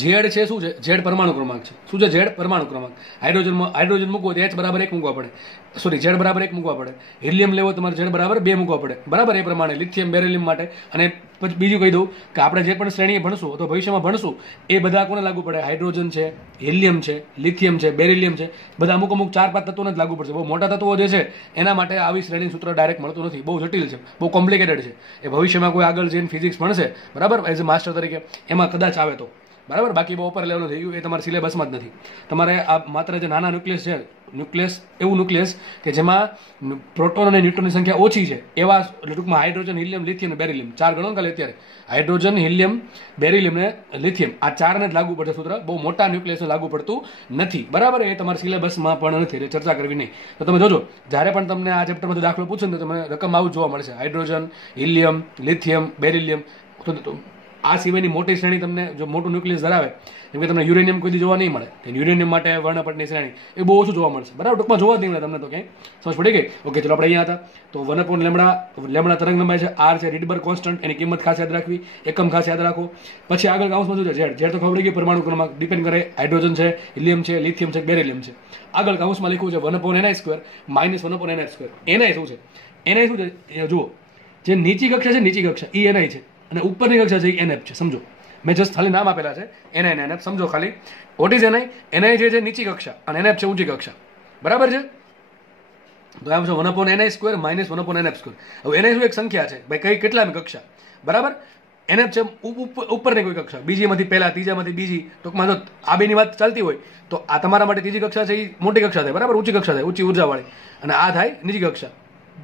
ઝેડ છે શું છે? ઝેડ પરમાણુ ક્રમાંક છે. શું છે? ઝેડ પરમાણુ ક્રમાંક. હાઇડ્રોજન મૂકવો તો H બરાબર 1 મૂકવા પડે, ઝેડ બરાબર 1 મૂકવા પડે. હિલિયમ લેવો તમારે ઝેડ બરાબર 2 મૂકવા પડે, બરાબર. એ પ્રમાણે લિથિયમ બેરિલિયમ માટે. અને પછી બીજું કહી દઉં કે આપણે જે પણ શ્રેણી ભણશું અથવા ભવિષ્યમાં ભણશું એ બધા કોને લાગુ પડે? હાઇડ્રોજન છે, હિલિયમ છે, લિથિયમ છે, બેરિલિયમ છે, બધા અમુક 4-5 તત્વોને જ લાગુ પડશે. બહુ મોટા તત્વો જે છે એના માટે આવી શ્રેણી સૂત્ર ડાયરેક્ટ મળતું નથી, બહુ જટિલ છે, બહુ કોમ્પ્લિકેટેડ છે. એ ભવિષ્યમાં કોઈ આગળ જઈને ફિઝિક્સ ભણશે, બરાબર, એઝ અ માસ્ટર તરીકે એમાં કદાચ આવે તો, બરાબર. બાકી બહુ ઉપર લેવલનું થઈ ગયું, એ તમારા સિલેબસમાં જ નથી. તમારે આ માત્ર જે નાના ન્યુક્લિયસ છે, ન્યુક્લિયસ એવું ન્યુક્લિયસ કે જેમાં પ્રોટોન અને ન્યુટ્રોનની સંખ્યા ઓછી છે એવા, ટૂંકમાં હાઇડ્રોજન, હિલિયમ, લિથિયમ અને બેરિલિયમ, 4 ગણો ખાલી અત્યારે. હાઇડ્રોજન, હિલિયમ, બેરિલિયમ ને લિથિયમ, આ 4ને જ લાગુ પડશે સૂત્ર. બહુ મોટા ન્યુક્લિયસને લાગુ પડતું નથી. બરાબર. એ તમારા સિલેબસમાં પણ નથી, એટલે ચર્ચા કરવી નહીં. તો તમે જોજો, જ્યારે પણ તમને આ ચેપ્ટરમાંથી દાખલો પૂછે ને તો તમને રકમ આવું જોવા મળશે: હાઇડ્રોજન, હિલિયમ, લિથિયમ, બેરિલિયમ. તો આ સિવાયની મોટી શ્રેણી તમને જો મોટું ન્યુક્લિયસ ધરાવે, જેમ કે તમને યુરેનિયમ કોઈ જોવા નહીં મળે, કે યુરેનિયમ માટે વર્ણપટની શ્રેણી એ બહુ ઓછું જોવા મળશે. બરાબર. ટૂંકમાં જોવા જ નહીં મળે તમને તો ક્યાંય. સમજ પડી ગઈ? ઓકે, ચલો આપણે અહીંયા હતા. તો 1/λ, લેમડા તરંગ લંબાઈ છે, આર છે રીડબર્ગ કોન્સ્ટન્ટ, એની કિંમત ખાસ યાદ રાખવી, એકમ ખાસ યાદ રાખો. પછી આગળ કાઉન્સમાં શું છે? ઝેડ. ઝેડ તો ખબર પડી ગઈ, પરમાણુ ક્રમાંક ડિપેન્ડ કરે, હાઇડ્રોજન છે, હિલિયમ છે, લિથિયમ છે, બેરિલિયમ છે. આગળ કાઉન્સમાં લખ્યું છે 1/ni² માઇનસ 1/ni². ni શું છે? ni શું છે જુઓ, જે નીચી કક્ષા છે, નીચી કક્ષા એ ni છે, અને ઉપરની કક્ષા છે એ nf છે. સમજો, મેં જસ્ટ ખાલી નામ આપેલા છે, ni ને nf. સમજો ખાલી વોટ ઇઝ ni? ni જે છે નીચી કક્ષા અને nf છે ઊંચી કક્ષા. બરાબર છે. તો આમ છે 1/ni² માઇનસ 1/nf². હવે ni શું એક સંખ્યા છે ભાઈ, કઈ કેટલામી કક્ષા? બરાબર. nf છે ઉપરની કોઈ કક્ષા, બીજીમાંથી પહેલા, ત્રીજામાંથી બીજી. ટૂંકમાં જો આ બેની વાત ચાલતી હોય તો આ તમારા માટે ત્રીજી કક્ષા છે, એ મોટી કક્ષા થાય. બરાબર. ઊંચી કક્ષા થાય, ઊંચી ઉર્જાવાળી. અને આ થાય નીચી કક્ષા.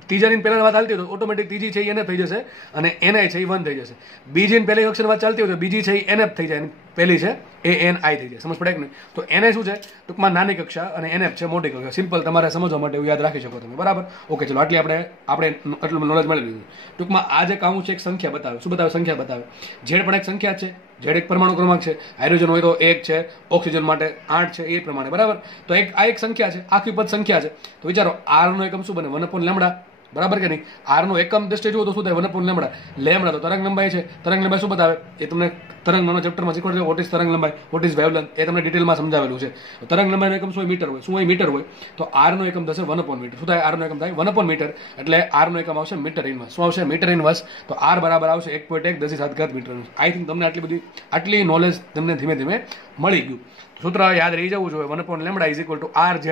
ત્રીજાની પહેલાની વાત ચાલતી હોય તો ઓટોમેટિક ત્રીજી છે એ nf થઈ જશે, અને ni છે એ 1 થઈ જશે. બીજી પહેલી કક્ષાની વાત ચાલતી હોય તો બીજી છે એ nf થઈ જાય, પહેલી છે એ ni થઈ જાય. સમજ પડે કે નહીં? તો ni શું છે? ટૂંકમાં નાની કક્ષા, અને nf છે મોટી કક્ષા. સિમ્પલ, તમારે સમજવા માટે એવું યાદ રાખી શકો તમે. બરાબર. ઓકે, ચલો આટલી આપણે આટલું નોલેજ મળી લીધું. ટૂંકમાં આ જે કાઉન્સ છે એક સંખ્યા બતાવે. શું બતાવે? સંખ્યા બતાવે. ઝેડ પણ એક સંખ્યા છે. ઝેડ એક પરમાણુ ક્રમાંક છે. હાઇડ્રોજન હોય તો 1 છે, ઓક્સિજન માટે 8 છે, એ પ્રમાણે. બરાબર. તો આ એક સંખ્યા છે, આખી પદ સંખ્યા છે. તો વિચારો, આર નો એકમ શું બને? 1/λ. બરાબર કે નહીં? આર નો એકમ દ્રષ્ટિએ જુઓ તો શું થાય? 1/λ. લેમડા તો તરંગ લંબાઈ છે. તરંગ લંબાઈ શું બતાવે? એ તમને તરંગ નાનો ચેપ્ટરમાં શીખવાડશે. વોટ ઇઝ તરંગ લંબાઈ, વોટ ઇઝ વેવલેન્થ, એ તમને ડિટેલમાં સમજાવેલું છે. તરંગ લંબાઈનો એકમ શું હોય? મીટર હોય. શું હોય? મીટર હોય. તો આર નો એકમ થશે 1/મીટર. શું થાય? આર નો એકમ થાય 1/મીટર. એટલે આર નો એકમ આવશે મીટર ઇનવર્સ. શું આવશે? Metre inverse. તો આર બરાબર આવશે 1.1 × 10⁻⁷ મીટર ઇનવર્સ. આઈ થિંક તમને આટલી નોલેજ તમને ધીમે ધીમે મળી ગયું. સૂત્ર યાદ રહી જવું જોઈએ. 1/λ is equal two RZ²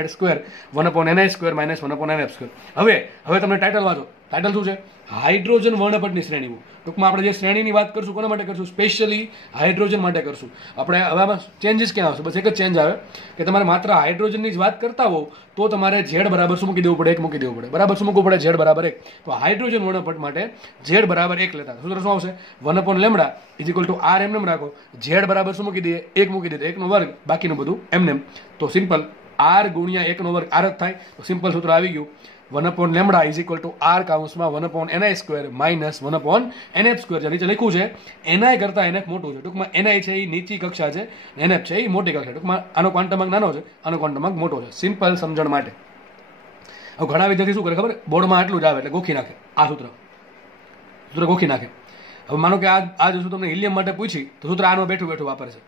1/ni² minus 1/nf². હવે તમને ટાઇટલ વાંચો. ટાઇટલ શું છે? હાઇડ્રોજન વર્ણપટની શ્રેણીઓ. ટૂંકમાં આપણે જે શ્રેણીની વાત કરશું, કોના માટે કરશું? સ્પેશિયલી હાઇડ્રોજન માટે કરશું. આપણે હવે આમાં ચેન્જીસ ક્યાં આવશે? બસ એક જ ચેન્જ આવે કે તમારે માત્ર હાઇડ્રોજનની જ વાત કરતા હોવ તો તમારે ઝેડ બરાબર શું મૂકી દેવું પડે? 1 મૂકી દેવું પડે. બરાબર. શું મૂકવું પડે? ઝેડ બરાબર 1. તો હાઇડ્રોજન વર્ણપટ માટે ઝેડ બરાબર 1 લેતા. સૂત્ર શું આવશે? 1/λ ઇઝ ઇક્વલ ટુ r એમ રાખો. ઝેડ બરાબર શું મૂકી દઈએ? 1 મૂકી દઈએ. 1/2, બાકીનું બધું એમ. તો સિમ્પલ r ગુણ્યા 1/2 r જ થાય. તો સિમ્પલ સૂત્ર આવી ગયું. 1/λ ઇઝ ઇક્વલ ટુ r કાઉન્સમાં 1/ni² માઇનસ 1/nf². જે નીચે લખ્યું છે ni કરતા nf મોટું છે. ટૂંકમાં ni છે એ નીચી કક્ષા છે, nf છે એ મોટી કક્ષા. ટૂંકમાં આનો ક્વોન્ટમ નાનો છે, આનો ક્વોન્ટમ મોટો છે. સિમ્પલ સમજણ માટે. હવે ઘણા વિદ્યાર્થી શું કરે ખબર? બોર્ડમાં આટલું જ આવે એટલે ગોખી નાખે આ સૂત્ર ગોખી નાખે. હવે માનો કે આ જો તમને હિલિયમ માટે પૂછી તો સૂત્ર આનો બેઠું વાપરશે.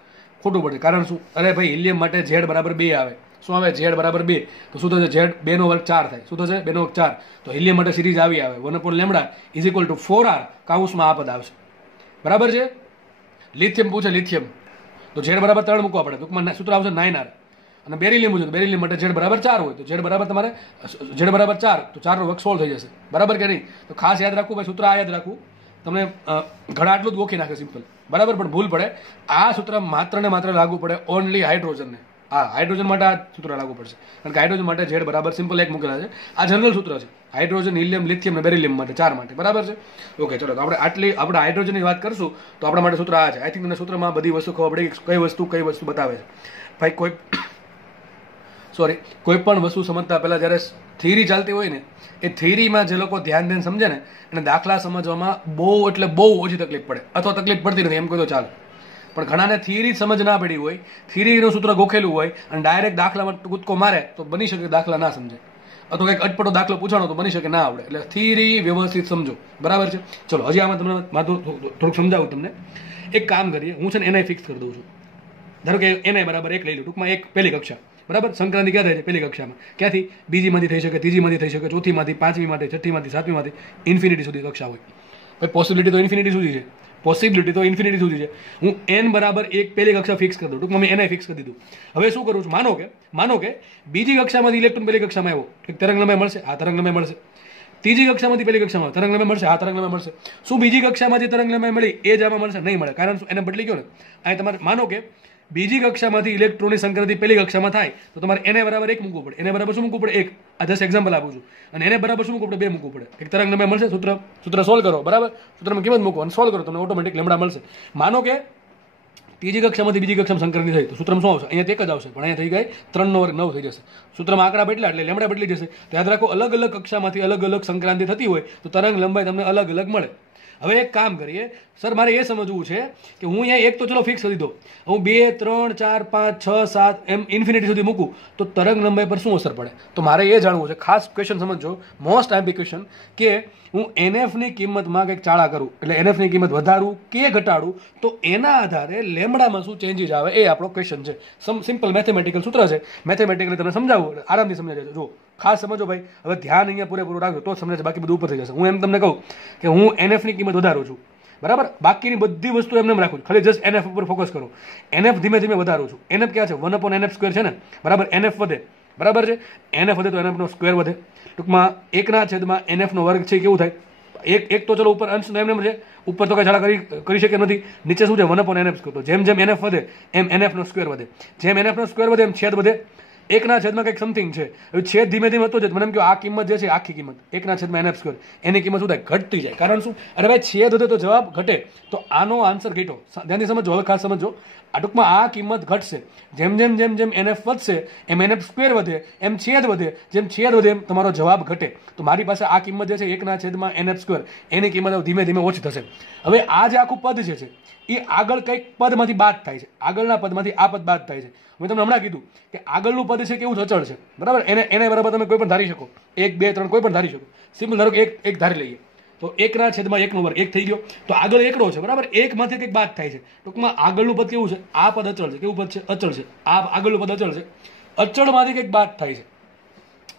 ખોટું પડે. કારણ શું? અરે ભાઈ, હિલિયમ માટે ઝેડ બરાબર 2 આવે. શું આવે? ઝેડ બરાબર 2. તો શું થશે? ઝેડ 2 નો વર્ગ 4 થાય. શું થશે? 2 નો વર્ગ 4. તો હિલિયમ માટે સિરીઝ આવી આવે 1/λ ઇઝ ઇક્વલ ટુ 4r કાઉન્સમાં આ પદ આવશે. બરાબર છે. લિથિયમ પૂછે, લિથિયમ તો ઝેડ બરાબર 3 મૂકવા પડે. ટૂંકમાં સૂત્ર આવશે 9r. અને બેરિલિયમ પૂછે તો બેરિલિયમ માટે ઝેડ બરાબર 4 હોય તો ઝેડ બરાબર તમારે ઝેડ બરાબર 4, તો 4 નો વર્ગ 16 થઈ જશે. બરાબર કે નહીં? તો ખાસ યાદ રાખવું ભાઈ, સૂત્ર આ યાદ રાખવું. તમને ઘણા આટલું જ ગોખી નાખે સિમ્પલ. બરાબર. પણ ભૂલ પડે. આ સૂત્ર માત્ર ને માત્ર લાગુ પડે ઓનલી હાઇડ્રોજનને. હા, હાઇડ્રોજન માટે આ સૂત્ર લાગુ પડશે. કારણ કે હાઇડ્રોજન માટે ઝેડ બરાબર સિમ્પલ 1 મૂકેલા છે. આ જનરલ સૂત્ર છે. હાઇડ્રોજન, હિલિયમ, લિથિયમ અને બેરિલિયમ માટે 4 માટે. બરાબર છે. ઓકે, ચલો. તો આપણે હાઇડ્રોજનની વાત કરશું તો આપણા માટે સૂત્ર આ છે. આઈ થિંક તમને સૂત્રમાં બધી વસ્તુ ખબર પડી કઈ વસ્તુ બતાવે છે. ભાઈ કોઈ પણ વસ્તુ સમજતા પહેલા જ્યારે થિયરી ચાલતી હોય ને, એ થિયરીમાં જે લોકો ધ્યાન દઈને સમજે ને, એને દાખલા સમજવામાં બહુ ઓછી તકલીફ પડે, અથવા તકલીફ પડતી નથી એમ કહો તો ચાલે. પણ ઘણાને થિયરી સમજ ના પડી હોય, થિયરીનું સૂત્ર ગોખેલું હોય અને ડાયરેક્ટ દાખલામાં કૂદકો મારે તો બની શકે દાખલા ના સમજે, અથવા કંઈક અટપટો દાખલો પૂછાણો તો બની શકે ના આવડે. એટલે થિયરી વ્યવસ્થિત સમજો. બરાબર છે. ચલો, હજી આમાં તમને થોડુંક સમજાવું તમને. એક કામ કરીએ, હું છે ને ni ફિક્સ કરી દઉં છું. ધારો કે ni બરાબર 1 લઈ લો. ટૂંકમાં 1 પહેલી કક્ષા. બરાબર. સંક્રાંતિ ક્યાં થાય છે? પહેલી કક્ષામાં. ક્યાંથી? બીજીમાંથી થઈ શકે, ત્રીજીમાંથી થઈ શકે, ચોથીમાંથી, પાંચમીમાંથી, છઠ્ઠીમાંથી, સાતમીમાંથી, ઇન્ફિનિટી સુધી કક્ષા હોય. ભાઈ પોસિબિલિટી તો ઇન્ફિનિટી સુધી છે. ઇન્ફિનિટી સુધી છે. હું n બરાબર 1 પહેલી કક્ષા ફિક્સ કરી દઉં. ટૂંકમાં મેં ni ફિક્સ કરી દીધું. હવે શું કરું છું? માનો કે બીજી કક્ષામાંથી ઇલેક્ટ્રોન પહેલી કક્ષામાં આવ્યો, એક તરંગ લંબાઈ મળશે. આ તરંગ લંબાઈ મળશે. ત્રીજી કક્ષામાંથી પહેલી કક્ષામાં તરંગ લંબાઈ મળશે, આ તરંગ લંબાઈ મળશે. શું બીજી કક્ષામાંથી તરંગ લંબાઈ મળી એ જ આમાં મળશે? નહીં મળે. કારણ શું? એને બદલી ગયો ને. અહીં તમારે માનો કે બીજી કક્ષામાંથી ઇલેક્ટ્રોનની સંક્રાંતિ પહેલી કક્ષામાં થાય તો તમારે એને બરાબર 1 મૂકવું પડે. એને બરાબર શું મૂકવું પડે? 1. આ જસ્ટ એક્ઝામ્પલ આપું છું. અને એને બરાબર શું મૂકવું પડે? 2 મૂકવું પડે. એક તરંગ લંબાઈ મળશે. સૂત્ર સોલ્વ કરો, બરાબર. સૂત્રમાં કિંમત મૂકો અને સોલ્વ કરો, તમને ઓટોમેટિક લેમડા મળશે. માનો કે ત્રીજી કક્ષામાંથી બીજી કક્ષામાં સંક્રાંતિ થઈ તો સૂત્રમાં શું આવશે? અહીંયા 1 જ આવશે, પણ અહીંયા થઈ ગઈ 3 નો વર્ગ 9 થઈ જશે. સૂત્રમાં આંકડા બદલ્યા એટલે લેમડા બદલી જશે. તો યાદ રાખો, અલગ અલગ કક્ષામાંથી અલગ અલગ સંક્રાંતિ થતી હોય તો તરંગ લંબાઈ તમને અલગ અલગ મળે. હવે એક કામ કરીએ સર, મારે એ સમજવું છે કે હું અહીંયા 1 તો ચલો ફિક્સ કરી દો, હું 2, 3, 4, 5, 6, 7 એમ ઇન્ફિનિટી સુધી મૂકું તો તરંગ લંબાઈ પર શું અસર પડે? તો મારે એ જાણવું છે. ખાસ ક્વેશ્ચન સમજો, મોસ્ટ આઈમ્પી ક્વેશ્ચન, કે હું એનએફની કિંમતમાં કંઈક ચાળા કરું, એટલે એનએફની કિંમત વધારું કે ઘટાડું, તો એના આધારે લેમડામાં શું ચેન્જીસ આવે એ આપણો ક્વેશ્ચન છે. સિમ્પલ મેથેમેટિકલ સૂત્ર છે. મેથેમેટિકલી તમને સમજાવું, આરામથી સમજાઈ જશે. જો ખાસ સમજો ભાઈ, હવે ધ્યાન અહીંયા પૂરેપૂરું રાખજો તો સમજાશે, બાકી બધું ઉપર થઈ જશે. હું એમ તમને કહું કે હું એનએફની કિંમત વધારું છું, બરાબર. બાકીની બધી વસ્તુ એમને રાખું છું, ખાલી જસ્ટ એનએફ ઉપર ફોકસ કરો. એનએફ ધીમે ધીમે વધારું છું. એનએફ ક્યાં છે? 1/nf² છે ને, બરાબર. એનએફ વધે, બરાબર છે. એનએફ વધે તો એનએફનો સ્ક્વેર વધે. ટૂંકમાં 1/nf નો વર્ગ છે કેવું થાય? એક તો ચલો ઉપર અંશ એમને છે, ઉપર તો કઈ ઝાડા કરી શકે નથી. નીચે શું છે? 1/nf². તો જેમ જેમ એનએફ વધે એમ એનએફ નો સ્ક્વેર વધે. જેમ એનએફ નો સ્ક્વેર વધે એમ છેદ વધે. 1/માં કંઈક સમથિંગ છે. હવે છેદ ધીમે ધીમે વધતો જાય. મને એમ કહો આ કિંમત જે છે, આખી કિંમત 1/nf² એની કિંમત શું થાય? ઘટતી જાય. કારણ શું? અરે ભાઈ, છેદ વધે તો જવાબ ઘટે, તો આનો આન્સર ઘટ્યો. ધ્યાનથી સમજો, હવે ખાસ સમજો. આ ટૂંકમાં આ કિંમત ઘટશે. જેમ જેમ જેમ જેમ એનએફ વધશે એમ nf² વધે, એમ છેદ વધે. જેમ છેદ વધે એમ તમારો જવાબ ઘટે. તો મારી પાસે આ કિંમત જે છે 1/nf² એની કિંમત ધીમે ધીમે ઓછી થશે. હવે આ જે આખું પદ જે છે એ આગળ કંઈક પદમાંથી બાદ થાય છે. આગળના પદમાંથી આ પદ બાદ થાય છે. મેં તમને હમણાં કીધું કે આગળનું પદ છે કેવું અચળ છે, બરાબર. એને બરાબર તમે કોઈ પણ ધારી શકો, 1, 2, 3 કોઈ પણ ધારી શકો. સિમ્પલ ધારો કે એક ધારી લઈએ તો 1/1 1 થઈ ગયો. તો આગળ એકડો છે, બરાબર. 1 માંથી કંઈક બાદ થાય છે. ટૂંકમાં આગળનું પદ કેવું છે? આ પદ અચળ છે. કેવું પદ છે? અચળ છે. આ આગળનું પદ અચળ છે. અચળમાંથી કંઈક બાદ થાય છે.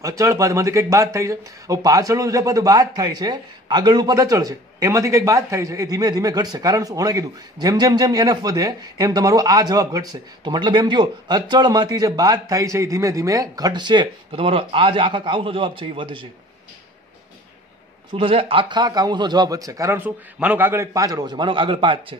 અચળ પદમાંથી કંઈક બાદ થાય છે. હવે પાછળનું જે પદ બાદ થાય છે, આગળનું પદ અચળ છે, એમાંથી કંઈક બાદ થાય છે, એ ધીમે ધીમે ઘટશે. કારણ શું? હમણાં કીધું, જેમ જેમ જેમ એનએફ વધે એમ તમારો આ જવાબ ઘટશે. તો મતલબ એમ થયો, અચળમાંથી જે બાદ થાય છે એ ધીમે ધીમે ઘટશે. તો તમારો આ જે આખા કાઉન્સનો જવાબ છે એ વધશે. શું થશે? આખા કાઉન્સનો જવાબ વધશે. કારણ શું? માનો કે આગળ એક 5 રો છે, માનો કે આગળ 5 છે.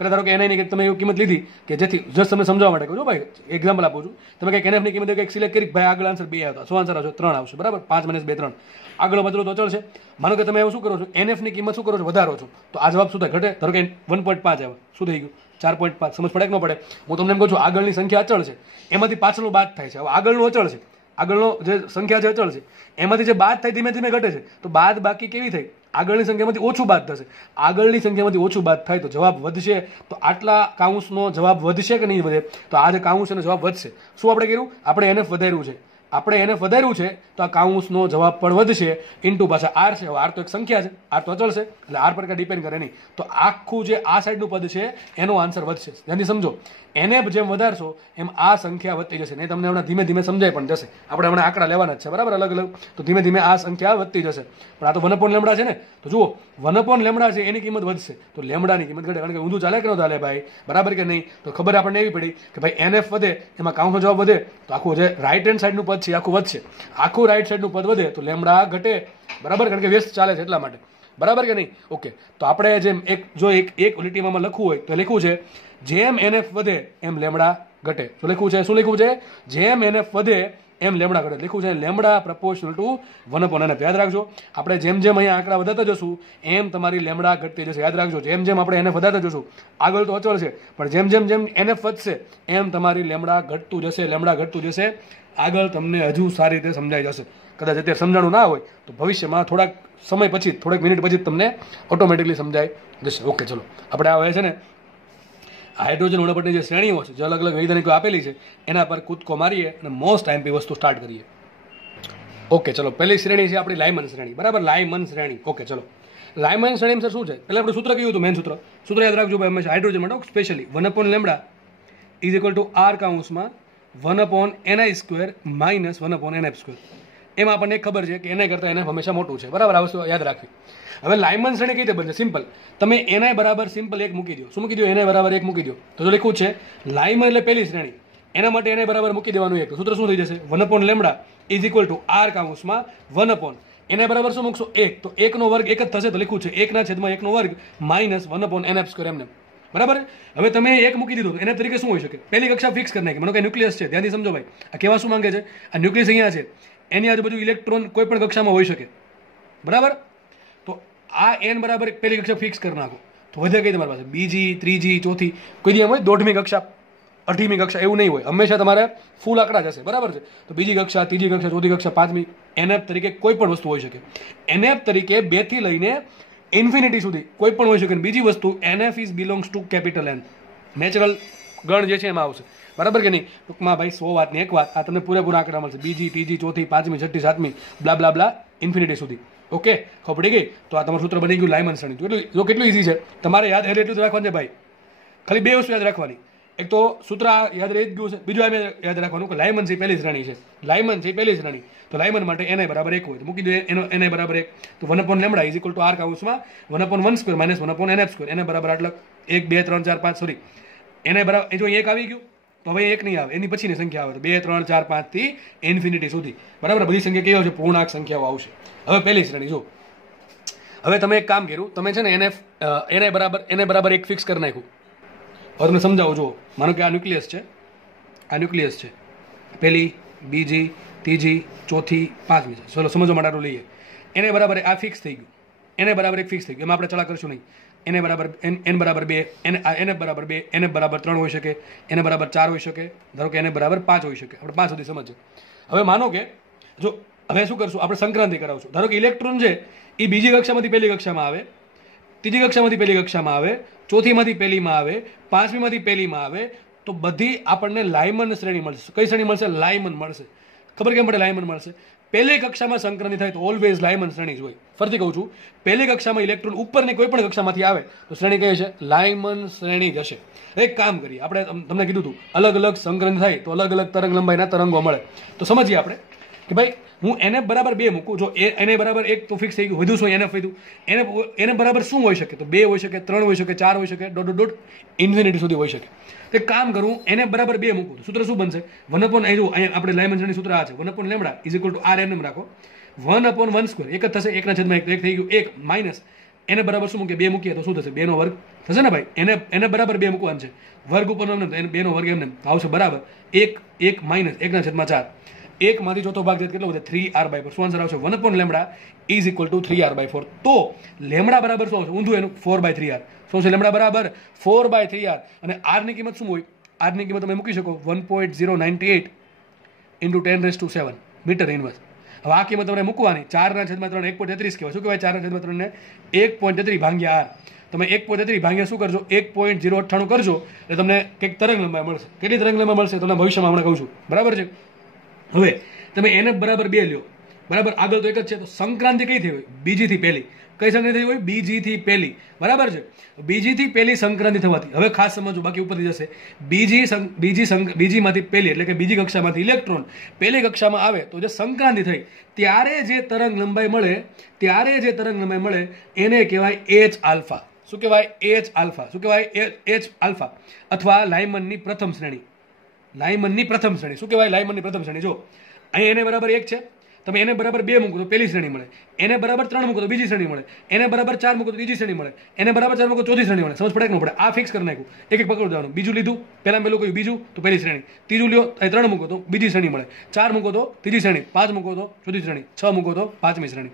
પહેલા ધારો કે એનઆઈ ની તમે એવી કિંમત લીધી કે જેથી જસ્ટ તમને સમજાવવા માટે કહું છું ભાઈ, એક્ઝામ્પલ આપું છું. તમે કંઈક એનએફ ની કિંમત કંઈક સિલેક્ટ કરી, ભાઈ આગળ આન્સર 2 આવતા, શું આન્સર આવશે? 3 આવશે, બરાબર. 5 - 2 3. આગળ બદલો તો અચળ છે. માનો કે તમે એવું શું કરો છો? એનએફ ની કિંમત શું કરો છો? વધારો છો. તો આ જવાબ શું થાય? ઘટે. ધારો કે 1.5 આવે, શું થઈ ગયું? 4.5. સમજ પડે કે ન પડે? હું તમને એમ કહું છું, આગળની સંખ્યા અચળ છે, એમાંથી પાછળનું બાદ થાય છે. હવે આગળનું અચળ છે, આગળનો જે સંખ્યા જે અચળ છે એમાંથી જે બાદ થાય ધીમે ધીમે ઘટે છે. તો બાદ બાકી કેવી થઈ? આગળની સંખ્યામાંથી ઓછું બાદ થશે. આગળની સંખ્યામાંથી ઓછું બાદ થાય તો જવાબ વધશે. તો આટલા કાઉન્સનો જવાબ વધશે કે નહીં વધે? તો આ જે કાઉન્સ એનો જવાબ વધશે. શું આપણે કર્યું? આપણે એને વધાર્યું છે. આપણે એને વધાર્યું છે તો આ કાઉન્સનો જવાબ પણ વધશે. ઇન્ટુ પાછા આર છે. આર તો એક સંખ્યા છે, આર તો અચળ છે, એટલે આર પર કાંઈ ડિપેન્ડ કરે નહીં. તો આખું જે આ સાઈડનું પદ છે એનો આન્સર વધશે. ધ્યાનથી સમજો, એને જેમ વધારશો એમ આ સંખ્યા વધતી જશે. ને તમને હમણાં ધીમે ધીમે સમજાય પણ જશે. આપણે હમણાં આંકડા લેવાના જ છે, બરાબર, અલગ અલગ. તો ધીમે ધીમે આ સંખ્યા વધતી જશે. પણ આ તો 1/λ છે ને, તો જુઓ 1/λ છે એની કિંમત વધશે તો લેમડાની કિંમત ઘટે. કારણ કે ઊંધું ચાલે કે ન ચાલે ભાઈ, બરાબર કે નહીં? તો ખબર આપણને એવી પડી કે ભાઈ એનએફ વધે એમાં કાઉન્સનો જવાબ વધે તો આખું જે રાઈટ હેન્ડ સાઈડનું પદ છે આખું વધશે. આખું રાઈટ સાઈડનું પદ વધે તો લેમડા ઘટે, બરાબર. કારણ કે વ્યસ્ત ચાલે છે એટલા માટે, બરાબર કે નહીં? ઓકે. તો આપણે જેમ એક લીટીમાં લખવું હોય તો લખવું છે જેમ એનએફ વધે એમ લેમડા ઘટે. શું લખવું છે? શું લખવું છે? જેમ એનએફ વધે એમ લેમડા ઘટે. લખવું છે લેમડા પ્રપોર્શનલ ટુ 1/nf. યાદ રાખજો, આપણે જેમ જેમ અહીંયા આંકડા વધારતા જશું એમ તમારી લેમડા ઘટતી જશે. યાદ રાખજો, જેમ જેમ આપણે એનએફ વધારતા જશું, આગળ તો અચળ છે પણ જેમ જેમ જેમ એનએફ વધશે એમ તમારી લેમડા ઘટતું જશે. લેમડા ઘટતું જશે. આગળ તમને હજુ સારી રીતે સમજાઈ જશે. કદાચ અત્યારે સમજાણું ના હોય તો ભવિષ્યમાં થોડાક સમય પછી, થોડાક મિનિટ પછી તમને ઓટોમેટિકલી સમજાઈ જશે. ઓકે, ચલો આપણે આ હોય છે ને હાઇડ્રોજન ઉણપટની જે શ્રેણીઓ છે, જે અલગ અલગ વૈજ્ઞાનિકો આપેલી છે, એના પર કૂદકો મારીએ અને મોસ્ટ આઈમ્પી વસ્તુ સ્ટાર્ટ કરીએ. ઓકે, ચલો પહેલી શ્રેણી છે આપણી લાયમન શ્રેણી, બરાબર. લાયમન શ્રેણી. ઓકે, ચલો લાયમન શ્રેણી સર શું છે? પહેલાં આપણે સૂત્ર કયું હતું? મેન સૂત્ર યાદ રાખજો ભાઈ હંમેશા હાઇડ્રોજન માટે specially 1/λ is equal to R કાઉન્સમાં 1/ni² માઇનસ 1/nf². એમાં આપણને ખબર છે કે એના કરતાં એને હંમેશા મોટું છે, બરાબર. આ વસ્તુ યાદ રાખવી. હવે લાયમન શ્રેણી કઈ રીતે બનશે? સિમ્પલ, તમે એના બરાબર સિમ્પલ 1 મૂકી દો. શું મૂકી દો? એના બરાબર 1 મૂકી દો. તો લખ્યું છે લાયમન એટલે પહેલી શ્રેણી, એના માટે એને બરાબર મૂકી દેવાનું 1. તો સૂત્ર શું થઈ જશે? 1/λ ઇઝ ઇક્વલ ટુ આર કાઉન્સમાં 1/nf². એને બરાબર શું મૂકશો 1, તો 1 નો વર્ગ 1 જ થશે, તો લખ્યું છે 1/1 નો વર્ગ માઇનસ 1/nf² એમને, બરાબર. હવે તમે 1 મૂકી દીધું, એના તરીકે શું હોઈ શકે? પહેલી કક્ષા ફિક્સ કરી નાખી. મને કઈ ન્યુક્લિયસ છે, ધ્યાનથી સમજો ભાઈ, આ કેવા શું માંગે છે? આ ન્યુક્લિયસ અહીંયા છે, એની આજુબાજુ ઇલેક્ટ્રોન કોઈ પણ કક્ષામાં હોઈ શકે, બરાબર. તો આ n બરાબર પહેલી કક્ષા ફિક્સ કરી નાખો, તો વધે કઈ તમારી પાસે? બીજી, ત્રીજી, ચોથી, કોઈ દી એમ હોય 1/2મી કક્ષા, 8મી કક્ષા, એવું નહીં હોય. હંમેશા તમારે ફૂલ આંકડા જશે, બરાબર છે. તો બીજી કક્ષા, ત્રીજી કક્ષા, ચોથી કક્ષા, 5મી, nf તરીકે કોઈ પણ વસ્તુ હોઈ શકે. nf તરીકે 2 થી લઈને ઇન્ફિનિટી સુધી કોઈ પણ હોઈ શકે. બીજી વસ્તુ, nf is belongs to capital N, natural ગણ જે છે એમાં આવશે, બરાબર કે નહીં? ટૂંકમાં ભાઈ 100 વાત ને 1 વાત, આ તમને પૂરેપૂરા આંકડા મળશે. બીજી, ત્રીજી, ચોથી, 5મી, 6ઠી, 7મી, બ્લા બ્લા બ્લા ઇન્ફિનિટી સુધી. ઓકે, ખબર પડી ગઈ? તો આ તમારું સૂત્ર બની ગયું લાયમન શ્રેણી. જો કેટલું ઈઝી છે, તમારે યાદ એટલું જ રાખવાનું છે ભાઈ. ખાલી 2 વસ્તુ યાદ રાખવાની, એક તો સૂત્ર યાદ રહી જ ગયું છે, બીજું આ યાદ રાખવાનું કે લાયમન છે પહેલી શ્રેણી છે, લાયમન છે પહેલી શ્રેણી. તો લાયમન માટે ni બરાબર 1 હોય તો મૂકી દો એનો ni બરાબર 1, તો 1/λ ઇઝ ઇક્વલ ટુ r કાઉન્સમાં 1/1² માઇનસ 1/nf². ni બરાબર આટલા 1, 2, 3, 4, 5, સોરી ni બરાબર, એ જો 1 આવી ગયું તો હવે 1 નહીં આવે, એની પછીની સંખ્યા આવે, તો 2, 3, 4, 5 થી ઇન્ફિનિટી સુધી, બરાબર. બધી સંખ્યા કેવી આવશે? પૂર્ણાંક સંખ્યાઓ આવશે. હવે પહેલી શ્રેણી જો, હવે તમે એક કામ કર્યું, તમે છે ને ni બરાબર 1 ફિક્સ કરી નાખ્યું. હવે તમને સમજાવું, જો માનો કે આ ન્યુક્લિયસ છે, આ ન્યુક્લિયસ છે, પહેલી, બીજી, ત્રીજી, ચોથી, 5મી છે. ચલો સમજો માટે આટલું લઈએ. એને બરાબર આ ફિક્સ થઈ ગયું, એને બરાબર 1 ફિક્સ થઈ ગયું, એમાં આપણે ચલા કરશું નહીં. એને બરાબર n બરાબર 2, એને બરાબર 2, એને બરાબર 3 હોઈ શકે, એને બરાબર 4 હોઈ શકે, ધારો કે એને બરાબર 5 હોઈ શકે. આપણે 5 સુધી સમજે. હવે માનો કે જો હવે શું કરશું, આપણે સંક્રાંતિ કરાવશું. ધારો કે ઇલેક્ટ્રોન છે એ બીજી કક્ષામાંથી પહેલી કક્ષામાં આવે, ત્રીજી કક્ષામાંથી પહેલી કક્ષામાં આવે, ચોથીમાંથી પહેલીમાં આવે, 5મીમાંથી પહેલીમાં આવે, તો બધી આપણને લાયમન શ્રેણી મળશે. કઈ શ્રેણી મળશે? લાયમન મળશે. ખબર કેમ પડે લાયમન મળશે? પહેલી કક્ષામાં સંક્રાંતિ થાય તો ઓલવેઝ લાયમન શ્રેણી જ હોય. ફરીથી કહું છું, પહેલી કક્ષામાં ઇલેક્ટ્રોન ઉપરની કોઈ પણ કક્ષામાંથી આવે તો શ્રેણી કઈ હશે? લાયમન શ્રેણી જ હશે. એક કામ કરીએ, આપણે તમને કીધું હતું અલગ અલગ સંક્રાંતિ થાય તો અલગ અલગ તરંગ લંબાઈના તરંગો મળે. તો સમજીએ આપણે કે ભાઈ હું nf બરાબર 2 મૂકું, જો એને બરાબર 1 તો ફિક્સ થઈ ગયું, વધુ શું nf વધ્યું, એને બરાબર શું હોઈ શકે? તો 2 હોઈ શકે, 3 હોઈ શકે, 4 હોઈ શકે, ડોટ ઇન્ફિનિટી સુધી હોઈ શકે. તો એક કામ કરું, એને બરાબર 2 મૂકું તો સૂત્ર શું બનશે? 1/, અહીંયા આપણે લાયમન શ્રેણી સૂત્ર આ છે, 1/λ ઇઝ ઇક્વલ ટુ r એમ રાખો, 1/1², એક જ થશે, 1/1 તો 1 થઈ ગયું, 1 માઇનસ એને બરાબર શું મૂકીએ? 2 મૂકીએ તો શું થશે? 2 નો વર્ગ થશે ને ભાઈ. એને બરાબર 2 મૂકવાનું છે, વર્ગ ઉપર 2 નો વર્ગ એમને આવશે બરાબર 1 માઇનસ 1/4, 1 માંથી ચોથો ભાગ કેટલો વધે? 3r/4. શું આન્સર આવશે? 1/λ ઇઝ ઇક્વલ ટુ 3r/4. તો લેમડા બરાબર શું આવશે? ઊંધું એનું 4/3r. શું છે લેમડા બરાબર? 4/3r. અને r ની કિંમત શું હોય? r ની કિંમત તમે મૂકી શકો 1.098 ઇન્ટુ 10⁻⁷ મીટર ઇન્વર્સ. હવે આ કિંમત તમારે મૂકવાની 4/3 1.33 કહેવાય. શું કહેવાય? 4/3 ને 1.33 ભાગ્યા r. તમે 1.33 ભાગ્યા શું કરજો? 1.098 કરજો એટલે તમને કંઈક તરંગ લંબાઈ મળશે. કેટલી તરંગ લંબાઈ મળશે તમને ભવિષ્યમાં હમણાં કહું છું, બરાબર છે. હવે તમે nf બરાબર 2 લ્યો, બરાબર. આગળ તો એક જ છે, તો સંક્રાંતિ કઈ થઈ હોય? બીજીથી પહેલી. કઈ સંક્રાંતિ થઈ હોય? બીજીથી પહેલી, બરાબર છે. બીજીથી પહેલી સંક્રાંતિ થવાથી, હવે ખાસ સમજો, બાકી ઉપરથી જશે. બીજીમાંથી પહેલી એટલે કે બીજી કક્ષામાંથી ઇલેક્ટ્રોન પહેલી કક્ષામાં આવે તો જે સંક્રાંતિ થઈ ત્યારે જે તરંગ લંબાઈ મળે એને કહેવાય h આલ્ફા. શું કહેવાય? h alpha. શું કહેવાય? h આલ્ફા અથવા લાયમનની પ્રથમ શ્રેણી. લાયમનની પ્રથમ શ્રેણી. શું કહેવાય? લાયમનની પ્રથમ શ્રેણી. જો અહીં એને બરાબર 1 છે, તમે એને બરાબર 2 મૂકો તો પહેલી શ્રેણી મળે, એને બરાબર 3 મૂકો તો બીજી શ્રેણી મળે, એને બરાબર 4 મૂકો તો ત્રીજી શ્રેણી મળે, એને બરાબર 4 મૂકો તો ચોથી શ્રેણી મળે. સમજ પડે કે ન પડે? આ ફિક્સ કરી નાખ્યું, એક એક પકડી દેવાનું. બીજું લીધું, પહેલું કહ્યું બીજું તો પહેલી શ્રેણી, ત્રીજું લ્યો 3 મૂકો તો બીજી શ્રેણી મળે, 4 મૂકો તો ત્રીજી શ્રેણી, 5 મૂકો તો ચોથી શ્રેણી, 6 મૂકો તો 5મી શ્રેણી.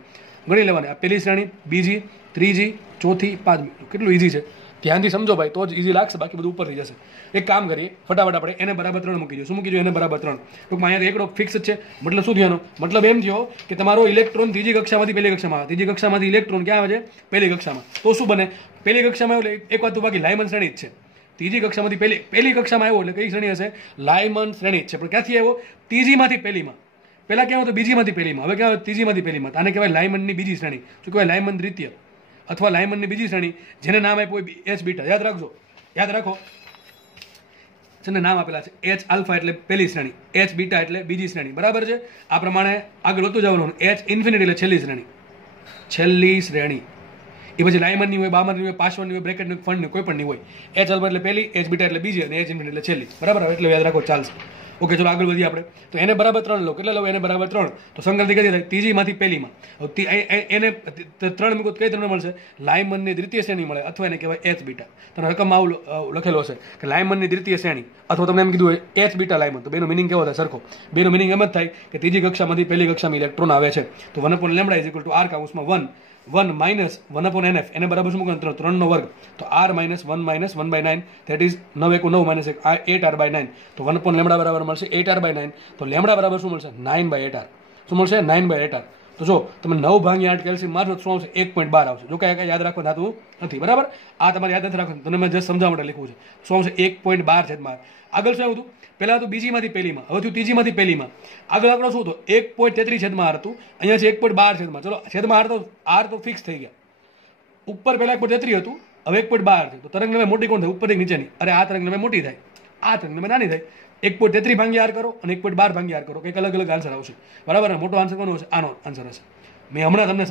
ગણી લેવાની. આ પહેલી શ્રેણી, બીજી, ત્રીજી, ચોથી, 5મી. કેટલું ઈઝી છે, ધ્યાનથી સમજો ભાઈ, તો જ ઈઝી લાગશે, બાકી બધું ઉપર થઈ જશે. એક કામ કરીએ ફટાફટ, આપણે એને બરાબર 3 મૂકી દો. શું મૂકી દો? એને બરાબર 3. ટૂંકમાં અહીંયા એકડો ફિક્સ જ છે. મતલબ શું થયો? મતલબ એમ થયો કે તમારો ઇલેક્ટ્રોન ત્રીજી કક્ષામાંથી પહેલી કક્ષામાં આવે, ત્રીજી કક્ષામાંથી ઇલેક્ટ્રોન ક્યાં આવે છે? પહેલી કક્ષામાં. તો શું બને? પહેલી કક્ષામાં એટલે એક વાત તો બાકી લાયમન શ્રેણી જ છે. ત્રીજી કક્ષામાંથી પહેલી કક્ષામાં આવ્યો એટલે કઈ શ્રેણી હશે? લાયમન શ્રેણી જ છે. પણ ક્યાંથી આવ્યો? ત્રીજીમાંથી પહેલીમાં. પહેલા ક્યાં હતો? બીજીમાંથી પહેલીમાં. હવે ક્યાં? ત્રીજીમાંથી પહેલીમાં. આને કહેવાય લાયમનની બીજી શ્રેણી. શું કહેવાય? લાયમન દ્વિતીય અથવા લાયમનની બીજી શ્રેણી, જેને નામ આપ્યું હોય h બીટા. યાદ રાખજો, યાદ રાખો, જેને નામ આપેલા છે h આલ્ફા એટલે પહેલી શ્રેણી, h બીટા એટલે બીજી શ્રેણી, બરાબર છે. આ પ્રમાણે આગળ વધતું જવાનું. h ઇન્ફિનિટી એટલે છેલ્લી શ્રેણી. છેલ્લી શ્રેણી એ પછી લાઇમનની હોય, બામરની હોય, પાસવર્ડની હોય, બ્રેકેટની, ફંડની કોઈ પણ નહીં હોય. એચ અલ્ફા એટલે પહેલી, એચ બીટા એટલે બીજી અને એચ ઇન્ફિનિટી એટલે છેલ્લી. બરાબર, એટલે યાદ રાખો, ચાલશે. ઓકે, ચલો આગળ વધીએ આપણે. તો એને બરાબર 3 લો. કેટલા લો? એને બરાબર 3. તો સંગતિ કેટલી થાય? ત્રીજીમાંથી પહેલીમાં. એને 3 મૂકો કઈ 3 મળશે? લાઇમનની દ્વિતીય શ્રેણી મળે, અથવા એને કહેવાય એચ બીટા. તમને રકમમાં આવું લખેલો હશે કે લાઇમનની દ્વિતીય શ્રેણી, અથવા તમને એમ કીધું હોય એચ બીટા લાઇમન. તો બેનો મિનિંગ કેવો થાય? સરખો. બેનો મિનિંગ એમ જ થાય કે ત્રીજી કક્ષામાંથી પહેલી કક્ષામાં ઇલેક્ટ્રોન આવે છે. તો 1/λ ઇઝ ઇક્વલ ટુ r કાઉન્સમાં 1 માઇનસ 1/nf. એને બરાબર શું મૂકવાનું? 3 નો વર્ગ. તો r minus 1 minus 1/9, that is 9 × 9 minus 1, 8r/9. તો 1/λ બરાબર મળશે 8r/9. તો લેમડા બરાબર શું મળશે? 9/8r. શું મળશે? 9/8r. તો જો તમે 9 ભાગ્યા 8 કેલ્શિયમ મારશો તો શું આવશે? 1.12 આવશે. જો કાંઈ યાદ રાખવા થતું નથી. બરાબર, આ તમારે યાદ નથી રાખવાનું. તમને મેં જસ્ટ સમજાવવા માટે લખ્યું છે. શું આવશે? 1.12. આગળ શું આવ્યું હતું? પહેલાં હતું બીજીમાંથી પહેલીમાં, હવે થયું ત્રીજીમાંથી પહેલીમાં. આગળ આંકડો શું હતો? 1.33 હતું. અહીંયા છે 1.12. ચલો, છેદમાં આર તો ફિક્સ થઈ ગયા. ઉપર પહેલા 1.33 હતું, હવે 1.12 છે. તો તરંગલંબાઈ મોટી કોણ થાય? ઉપરથી નીચેની. અરે આ તરંગલંબાઈ મોટી થાય, આ તરંગલંબાઈ નાની થાય. 1.33 ભાગ્યા આર કરો અને 1.12 ભાગ્યા આર કરો, કંઈક અલગ અલગ આન્સર આવશે. બરાબર, મોટો આન્સર કોનો હશે? આનો આન્સર હશે. મેં હમણાં તમને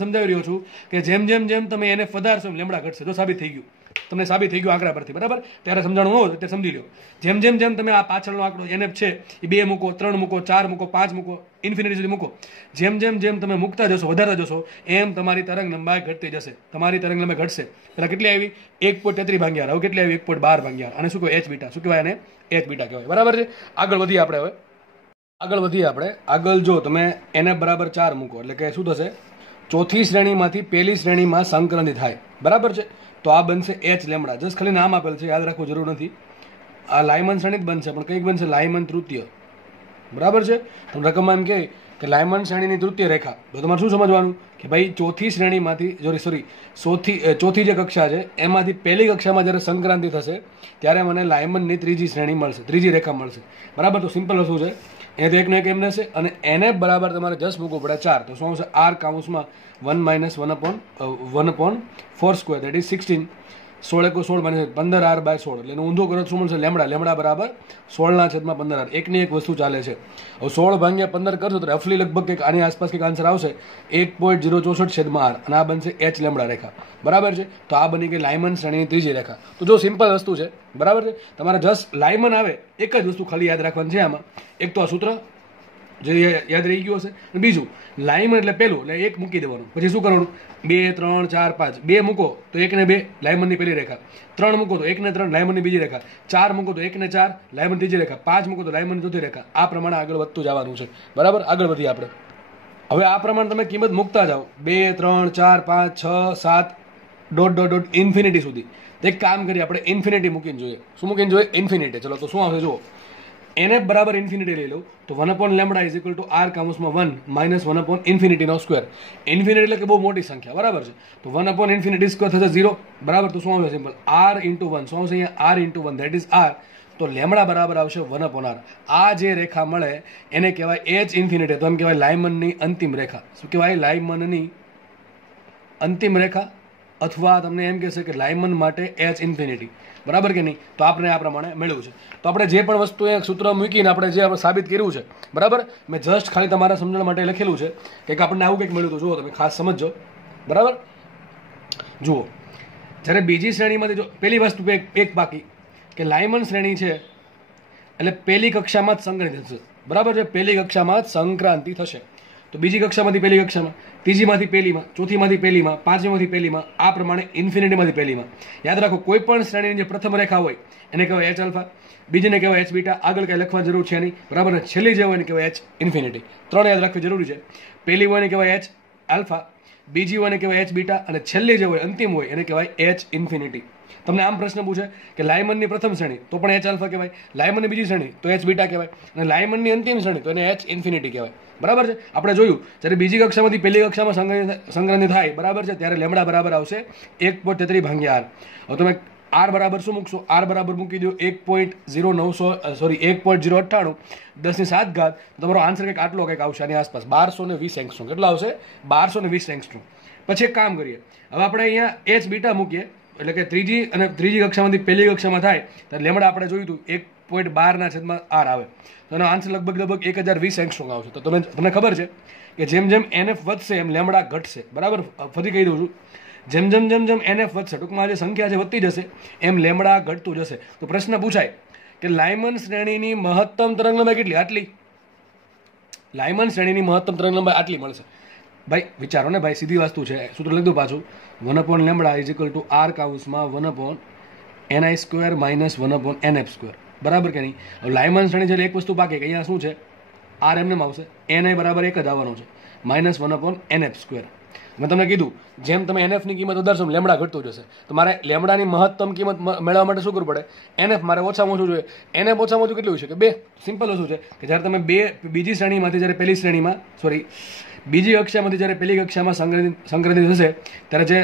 સમજાવી રહ્યો છું કે જેમ તમે એને વધારશો એમ લેમડા ઘટશે. જો સાબિત થઈ ગયું, તમને સાબિત થઈ ગયું આંકડા પરથી. બરાબર, ત્યારે સમજાણું ન હોય ત્યારે સમજી લો. જેમ તમે આ પાછળનો આંકડો એને છે એ 2 મૂકો, 3 મૂકો, 4 મૂકો, 5 મૂકો, ઇન્ફિનિટી સુધી મૂકો. જેમ તમે મૂકતા જશો, વધારતા જશો, એમ તમારી તરંગ લંબાઈ ઘટતી જશે. તમારી તરંગ લંબાઈ ઘટશે. પેલા કેટલી આવી? 1.33 ભાગ્યા. હવે કેટલી આવી? 1.12 ભાગ્યા. અને શું કહેવાય? H beta. શું કહેવાય? એને એચ બીટા કહેવાય. બરાબર છે. આગળ વધીએ આપણે. આગળ જો તમે એને બરાબર 4 મૂકો એટલે કે શું થશે? ચોથી શ્રેણીમાંથી પહેલી શ્રેણીમાં સંક્રાંતિ થાય. બરાબર છે. તો આ બનશે એચ લેમડા. જસ્ટ ખાલી નામ આપેલ છે, યાદ રાખવું જરૂર નથી. આ લાઇમન શ્રેણી જ બનશે, પણ કંઈક બનશે લાઇમન તૃતીય. બરાબર છે. તો રકમમાં એમ કહે કે લાઇમન શ્રેણીની તૃતીય રેખા. તો તમારે શું સમજવાનું કે ભાઈ ચોથી શ્રેણીમાંથી ચોથી જે કક્ષા છે એમાંથી પહેલી કક્ષામાં જ્યારે સંક્રાંતિ થશે ત્યારે મને લાઇમનની ત્રીજી શ્રેણી મળશે, ત્રીજી રેખા મળશે. બરાબર, તો સિમ્પલ વસ્તુ છે. એ તો એકનો એક એમ રહેશે અને એને બરાબર તમારે જસ્ટ મૂકવું પડે 4. તો શું આવશે? r કાઉન્સમાં 1 minus 1/4², that is 16. 16 × 16 minus 15r/16. એટલે એનું ઊંધો કરો શું મળશે? લેમડા બરાબર 16/15r. એકની એક વસ્તુ ચાલે છે. હવે 16 ભાગ્યા 15 કરશો તો રફલી લગભગ કંઈક આની આસપાસ કંઈક આન્સર આવશે 1.064/r. અને આ બનશે એચ લેમડા રેખા. બરાબર છે. તો આ બની ગઈ લાઇમન શ્રેણીની ત્રીજી રેખા. તો જો સિમ્પલ વસ્તુ છે. બરાબર છે. તમારે જસ્ટ લાઇમન આવે એક જ વસ્તુ ખાલી યાદ રાખવાની છે આમાં. એક તો આ સૂત્ર જે યાદ રહી ગયું હશે, બીજું લાઇમન એટલે પહેલું, એટલે 1 મૂકી દેવાનું. પછી શું કરવાનું? 2, 3, 4, 5. 2 મૂકો તો 1 ને 2 લાઇમનની પહેલી રેખા. 3 મૂકો તો 1 ને 3 લાઇમનની બીજી રેખા. 4 મૂકો તો 1 ને 4 લાઇમન ત્રીજી રેખા. 5 મૂકો તો લાઇમનની ચોથી રેખા. આ પ્રમાણે આગળ વધતું જવાનું છે. બરાબર, આગળ વધીએ આપણે. હવે આ પ્રમાણે તમે કિંમત મૂકતા જાઓ 2, 3, 4, 5, 6, 7 ડોટ ઇન્ફિનિટી સુધી. તો એક કામ કરીએ આપણે, ઇન્ફિનિટી મૂકીને જોઈએ. શું મૂકીને જોઈએ? ઇન્ફિનિટી. ચલો, તો શું આવશે જુઓ. એને બરાબર ઇન્ફિનિટી લઈ લો તો 1/λ ઇઝ ઇક્વલ ટુ r કાઉન્સમાં 1 માઇનસ 1/∞² ઇન્ફિનિટી એટલે કે બહુ મોટી સંખ્યા. બરાબર છે. તો 1/∞² થશે 0. બરાબર, તો શું આવશે? Simple r × 1. શું આવશે? અહીંયા r × 1, ધેટ ઇઝ r. તો લેમડા બરાબર આવશે 1/r. આ જે રેખા મળે એને કહેવાય એચ ઇન્ફિનિટી. તો એમ કહેવાય લાઇમનની અંતિમ રેખા. શું કહેવાય? લાઇમનની અંતિમ રેખા, અથવા તમને એમ કહેશે કે લાઇમન માટે એચ ઇન્ફિનિટી. બરાબર કે નહીં? તો આપણે આ પ્રમાણે મેળવ્યું છે. તો આપણે જે પણ વસ્તુ એક સૂત્ર મૂકીને આપણે જે સાબિત કર્યું છે, બરાબર, મેં જસ્ટ ખાલી તમારા સમજણ માટે લખેલું છે કે આપણને આવું કંઈક મળ્યું. તો જુઓ, તમે ખાસ સમજો. બરાબર, જુઓ, જ્યારે બીજી શ્રેણીમાંથી જો પહેલી વસ્તુ એક બાકી કે લાઇમન શ્રેણી છે એટલે પહેલી કક્ષામાં જ સંક્રાંતિ થશે. બરાબર છે. પહેલી કક્ષામાં જ સંક્રાંતિ થશે. તો બીજી કક્ષામાંથી પહેલી કક્ષામાં, ત્રીજીમાંથી પહેલીમાં, ચોથીમાંથી પહેલીમાં, પાંચમીમાંથી પહેલીમાં, આ પ્રમાણે ઇન્ફિનિટીમાંથી પહેલીમાં. યાદ રાખો, કોઈ પણ શ્રેણીની જે પ્રથમ રેખા હોય એને કહેવાય એચ અલ્ફા, બીજીને કહેવાય એચ બીટા. આગળ કંઈ લખવા જરૂર છે નહીં. બરાબર. છેલ્લી જે હોય એને કહેવાય એચ ઇન્ફિનિટી. 3 યાદ રાખવી જરૂરી છે. પહેલી હોય એને કહેવાય એચ આલ્ફા, બીજી હોય એને કહેવાય એચ બીટા, અને છેલ્લી જે હોય અંતિમ હોય એને કહેવાય એચ ઇન્ફિનિટી. તમને આમ પ્રશ્ન પૂછે કે લાઇમનની પ્રથમ શ્રેણી તો પણ એચ આલ્ફા કહેવાય, લાઇમનની બીજી શ્રેણી તો એચ બીટા કહેવાય, અને લાઇમનની અંતિમ શ્રેણી તો એને એચ ઇન્ફિનિટી કહેવાય. બરાબર છે. આપણે જોયું જ્યારે બીજી કક્ષામાંથી પહેલી કક્ષામાં સંક્રાંતિ થાય, બરાબર છે, ત્યારે લેમડા બરાબર આવશે 1.33/r. હવે તમે r બરાબર શું મૂકશો? r બરાબર મૂકી દો 1.098 10⁷. તમારો આન્સર કંઈક આટલો કંઈક આવશે આની આસપાસ 1220 એંગસ્ટ્રોમ. કેટલો આવશે? 1220 એંગસ્ટ્રોમ. પછી એક કામ કરીએ, હવે આપણે અહીંયા એચ બીટા મૂકીએ એટલે કે ત્રીજી કક્ષામાંથી પહેલી કક્ષામાં થાય ત્યારે લેમડા આપણે જોયું હતું 1.12/r આવે. તો એનો આન્સર લગભગ 1020 એંગસ્ટ્રોમ આવશે. તો તમને ખબર છે કે જેમ NF વધશે એમ લેમડા ઘટશે. બરાબર, ફરી કહી દઉં છું, જેમ જેમ જેમ જેમ NF વધશે, ટૂંકમાં જે સંખ્યા છે વધતી જશે એમ લેમડા ઘટતું જશે. તો પ્રશ્ન પૂછાય કે લાયમન શ્રેણીની મહત્તમ તરંગ લંબાઈ કેટલી? આટલી. લાયમન શ્રેણીની મહત્તમ તરંગ લંબાઈ આટલી મળશે. ભાઈ વિચારો ને ભાઈ, સીધી વસ્તુ છે. સૂત્ર લખી દઉં પાછું. 1/λ ઇઝ ઇક્વલ ટુ r કાઉન્સમાં 1/ni² માઇનસ 1/nf². બરાબર કે નહીં? હવે લાયમન શ્રેણી છે એટલે એક વસ્તુ બાકી કે અહીંયા શું છે, r એમને આવશે, ni બરાબર એક જ આવવાનું છે, માઇનસ 1/nf². મેં તમને કીધું જેમ તમે NF ની કિંમત વધારશો લેમડા ઘટતું જશે. તો મારે લેમડાની મહત્તમ કિંમત મેળવવા માટે શું કરવું પડે? NF મારે ઓછામાં ઓછું જોઈએ. NF ઓછામાં ઓછું કેટલું છે કે 2. સિમ્પલ વસ્તુ છે કે જ્યારે તમે બીજી શ્રેણીમાંથી જ્યારે પહેલી શ્રેણીમાં બીજી કક્ષામાંથી જ્યારે પહેલી કક્ષામાં સંગ્રહિત થશે ત્યારે જે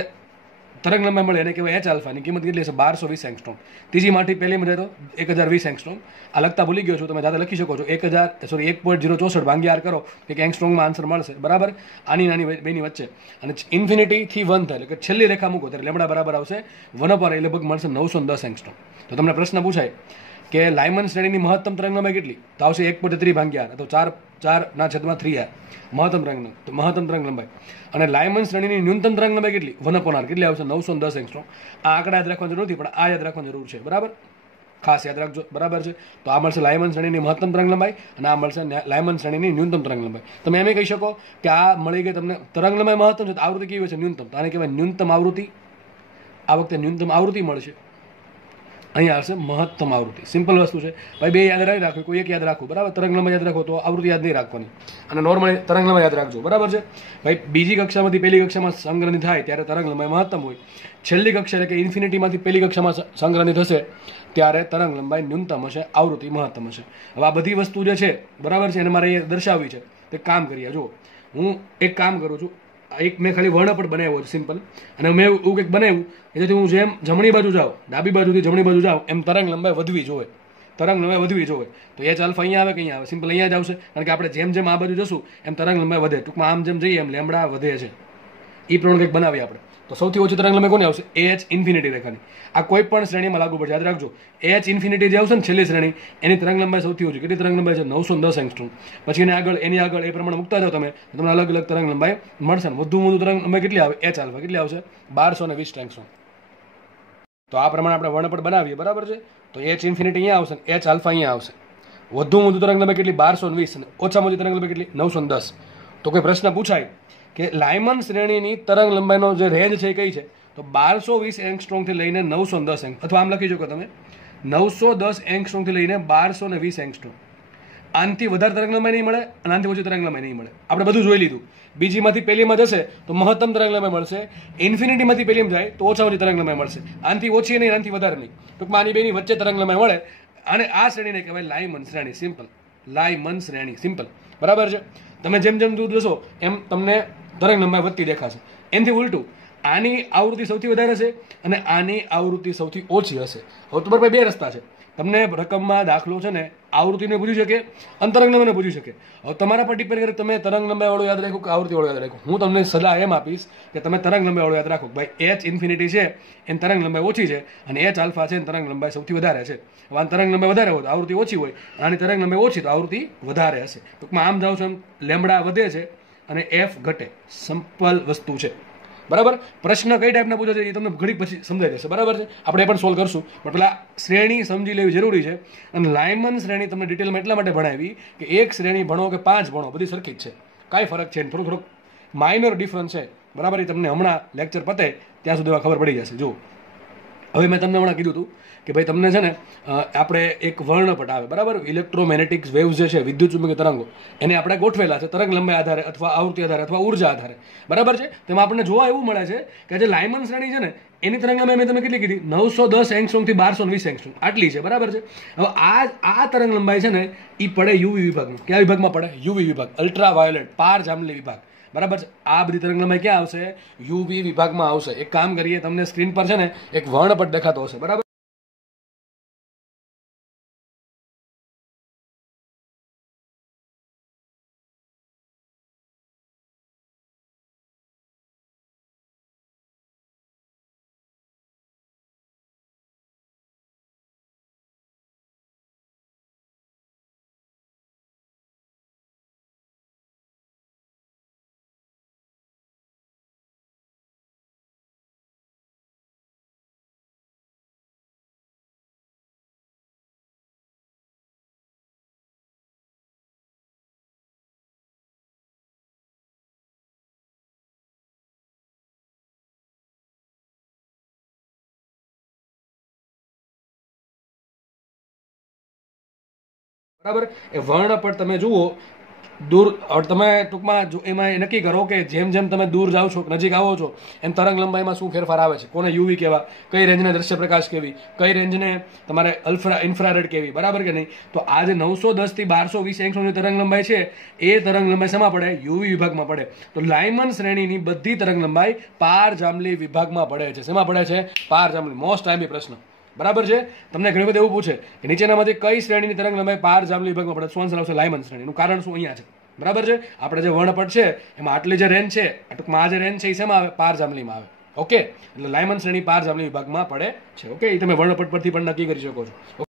તરંગ લંબાઈ મળે એને કહેવાય H આલ્ફાની કિંમત કેટલી હશે? 1220 એંગસ્ટ્રોમ. ત્રીજી માંથી પહેલીમાં જાય તો 1020 એંગસ્ટ્રોમ. આ લખતા ભૂલી ગયો છું, તમે જાતે લખી શકો છો. 1.064 ભાંગ્યા r કરો કે એંગસ્ટ્રોમમાં આન્સર મળશે. બરાબર. આની નાની બેની વચ્ચે અને ઇન્ફિનિટી થી 1 થાય એટલે કે છેલ્લી રેખા મૂકો ત્યારે લેમડા બરાબર આવશે 1/r, એ લગભગ મળશે 910 એંગસ્ટ્રોમ. તો તમને પ્રશ્ન પૂછાય કે લાયમન શ્રેણીની મહત્તમ તરંગ લંબાઈ કેટલી? તો આવશે 1.3 ભાંગ્યા r, તો 4/3r મહત્તમ તરંગ લંબાઈ. અને લાયમન શ્રેણીની ન્યૂનતમ તરંગ લંબાઈ કેટલી? 1/r. કેટલી આવશે? 910 એંગસ્ટ્રોમ. આ આંકડા યાદ રાખવાની જરૂર નથી, પણ આ યાદ રાખવાની જરૂર છે. બરાબર, ખાસ યાદ રાખજો. બરાબર છે. તો આ મળશે લાયમન શ્રેણીની મહત્તમ તરંગ લંબાઈ અને આ મળશે લાયમન શ્રેણીની ન્યૂનતમ તરંગ લંબાઈ. તમે એમ કહી શકો કે આ મળી ગઈ તમને તરંગ લંબાઈ મહત્તમ છે, આવૃત્તિ કેવી છે? ન્યૂનતમ. તો આને કહેવાય ન્યૂનતમ આવૃત્તિ. આ વખતે ન્યૂનતમ આવૃત્તિ મળશે, અહીંયા આવશે મહત્તમ આવૃત્તિ. સિમ્પલ વસ્તુ છે ભાઈ. બે યાદ રાખી રાખવું, કોઈ એક યાદ રાખવું. બરાબર. તરંગ લંબાઈ યાદ રાખો તો આવૃત્તિ યાદ નહીં રાખવાની, અને નોર્મલી તરંગ લંબાઈ યાદ રાખજો. બરાબર છે ભાઈ. બીજી કક્ષામાંથી પહેલી કક્ષામાં સંગ્રહિત થાય ત્યારે તરંગ લંબાઈ મહત્તમ હોય. છેલ્લી કક્ષા એટલે કે ઇન્ફિનિટીમાંથી પહેલી કક્ષામાં સંગ્રહિત થશે ત્યારે તરંગ લંબાઈ ન્યૂનતમ હશે, આવૃત્તિ મહત્તમ હશે. હવે આ બધી વસ્તુ જે છે બરાબર છે એને મારે અહીંયા દર્શાવવી છે. એક કામ કરીએ, જુઓ હું એક કામ કરું છું. એક મેં ખાલી વર્ણ પણ બનાવ્યો છે સિમ્પલ, અને મેં એવું કંઈક બનાવ્યું કે જેથી હું જેમ જમણી બાજુ જાઉં, ડાબી બાજુથી જમણી બાજુ જાઉં એમ તરંગ લંબાઈ વધવી જોઈએ. તરંગ લંબાઈ વધવી જોઈએ. તો H આલ્ફા અહીંયા આવે કે અહીંયા આવે? સિમ્પલ અહીંયા જ આવશે, કારણ કે આપણે જેમ જેમ આ બાજુ જશું એમ તરંગ લંબાઈ વધે. ટૂંકમાં આમ જેમ જઈએ એમ લેમડા વધે છે. એ પ્રમાણે કંઈક બનાવીએ આપણે. તો સૌથી ઓછી તરંગ લંબાઈ કોને આવશે? H ઇન્ફિનિટી રેખાની. આ કોઈ પણ શ્રેણીમાં લાગુ પડશે, યાદ રાખજો. H ઇન્ફિનિટી જે આવશે ને છેલ્લી શ્રેણી, એની તરંગ લંબાઈ સૌથી ઓછી. કેટલી તરંગ લંબાઈ છે? 910 એંગસ્ટ્રોમ. પછી એની આગળ એ પ્રમાણે મૂકતા જાઓ તમે, તમને અલગ અલગ તરંગ લંબાઈ મળશે. વધુ તરંગ લંબાઈ કેટલી આવે? H આલ્ફા કેટલી આવશે? 1220 એંગસ્ટ્રોમ. તો આ પ્રમાણે આપણે વર્ણપટ બનાવીએ. બરાબર છે. તો H ઇન્ફિનિટી અહીંયા આવશે, H આલ્ફા અહીંયા આવશે. વધુ તરંગ લંબાઈ કેટલી? 1220. અને ઓછામાં ઓછી તરંગ લંબાઈ કેટલી? 910. તો કોઈ પ્રશ્ન પૂછાય કે લાયમન શ્રેણીની તરંગ લંબાઈનો જે રેન્જ છે એ કઈ છે? તો 1220 એંગસ્ટ્રોમથી લઈને 910 એંગ, અથવા આમ લખી શકો તમે 910 એંગસ્ટ્રોમથી લઈને 1220 એંગસ્ટ્રોમ. આનાથી વધારે તરંગ લંબાઈ નહીં મળે અને આનાથી ઓછી તરંગ લંબાઈ નહીં મળે. આપણે બધું જોઈ લીધું. બીજીમાંથી પહેલીમાં જશે તો મહત્તમ તરંગ લંબાઈ મળશે. ઇન્ફિનિટીમાંથી પહેલીમાં જાય તો ઓછામાં ઓછી તરંગ લંબાઈ મળશે. આનાથી ઓછી નહીં, આનાથી વધારે નહીં. ટૂંકમાં આની બેની વચ્ચે તરંગ લંબાઈ મળે, અને આ શ્રેણીને કહેવાય લાયમન શ્રેણી. સિમ્પલ. લાયમન શ્રેણી. સિમ્પલ. બરાબર છે. તમે જેમ જેમ દૂર જશો એમ તમને તરંગ લંબાઈ વધતી દેખાશે. એનાથી ઉલટું આની આવૃત્તિ સૌથી વધારે છે અને આની આવૃત્તિ સૌથી ઓછી હશે. હવે તમારા પાસે બે રસ્તા છે. તમને રકમમાં દાખલો છે ને આવૃત્તિને પૂછી શકે અને તરંગ લંબાઈને પૂછી શકે. હવે તમારા પર ડિપેન્ડ કરે તમે તરંગ લંબાઈ વાળું યાદ રાખો કે આવૃત્તિ વાળું યાદ રાખો. હું તમને સલાહ એમ આપીશ કે તમે તરંગ લંબાઈ વાળું યાદ રાખો. ભાઈ H ઇન્ફિનિટી છે એની તરંગ લંબાઈ ઓછી છે, અને H આલ્ફા છે એની તરંગ લંબાઈ સૌથી વધારે છે. હવે આની તરંગ લંબાઈ વધારે હોય તો આવૃત્તિ ઓછી હોય, આની તરંગ લંબાઈ ઓછી તો આવૃત્તિ વધારે હશે. ટૂંકમાં આમ જાઓ છો એમ લેમડા વધે છે અને F ઘટે. સિમ્પલ વસ્તુ છે. બરાબર. પ્રશ્ન કઈ ટાઈપના પૂછે છે એ તમને ઘડી પછી સમજાઈ જશે. બરાબર છે. આપણે એ પણ સોલ્વ કરશું, પણ પેલા શ્રેણી સમજી લેવી જરૂરી છે. અને લાયમન શ્રેણી તમને ડિટેલમાં એટલા માટે ભણાવી કે એક શ્રેણી ભણો કે 5 ભણો બધી સરખી જ છે. કાંઈ ફરક છે, થોડોક માઇનર ડિફરન્સ છે. બરાબર. એ તમને હમણાં લેક્ચર પતે ત્યાં સુધી ખબર પડી જશે. જુઓ, હવે મેં તમને હમણાં કીધું હતું કે ભાઈ તમને છે ને આપણે એક વર્ણપટ આવે. બરાબર. ઇલેક્ટ્રોમેગ્નેટિક વેવ્સ જે છે, વિદ્યુત ચુંબકીય તરંગો, એને આપણે ગોઠવેલા છે તરંગ લંબાઈ આધારે અથવા આવૃત્તિ આધારે અથવા ઉર્જા આધારે. બરાબર છે. તેમાં આપણને જોવા એવું મળે છે કે જે લાયમન શ્રેણી છે ને એની તરંગ લંબાઈ મેં તમને કેટલી કીધી? 910 એંગસ્ટ્રોમથી 1220 એંગસ્ટ્રોમ. આટલી છે. બરાબર છે. હવે આ તરંગ લંબાઈ છે ને એ પડે યુવી વિભાગમાં. કયા વિભાગમાં પડે? યુવી વિભાગ, અલ્ટ્રા વાયોલેટ, પાર જાંબલી વિભાગ. બરાબર છે. આ બધી તરંગ લંબાઈ ક્યાં આવશે? યુવી વિભાગમાં આવશે. એક કામ કરીએ, તમને સ્ક્રીન પર છે ને એક વર્ણપટ દેખાતો હશે. બરાબર. બરાબર. એ વર્ણપટ તમે જુઓ દૂર, તમે ટૂંકમાં જો એમાં નક્કી કરો કે જેમ જેમ તમે દૂર જાઓ છો, નજીક આવો છો, એમ તરંગ લંબાઈમાં શું ફેરફાર આવે છે, કોને યુવી કહેવા, કઈ રેન્જને દ્રશ્ય પ્રકાશ કેવી, કઈ રેન્જને તમારે ઇન્ફ્રારેડ કેવી, બરાબર કે નહીં. તો આ જે 910 થી 1220 એંગસ્ટ્રોમની તરંગ લંબાઈ છે એ તરંગ લંબાઈ શેમાં પડે? યુવી વિભાગમાં પડે. તો લાયમન શ્રેણીની બધી તરંગ લંબાઈ પારજાંબલી વિભાગમાં પડે છે. શેમાં પડે છે? પારજાંબલી. મોસ્ટ ટાઈમી પ્રશ્ન, બરાબર છે. તમને ઘણી વખત એવું પૂછે કે નીચેનામાંથી કઈ શ્રેણીની તરંગ લંબાઈ પારજાંબલી વિભાગમાં પડે? શું આન્સર આવશે? લાયમન શ્રેણીનું. કારણ શું? અહીંયા છે, બરાબર છે. આપણે જે વર્ણપટ છે એમાં આટલી જે રેન્જ છે, ટૂંકમાં આ જે રેન્જ છે એ શેમાં આવે? પારજાંબલીમાં આવે. ઓકે, એટલે લાયમન શ્રેણી પારજાંબલી વિભાગમાં પડે છે. ઓકે, એ તમે વર્ણપટ પરથી પણ નક્કી કરી શકો છો.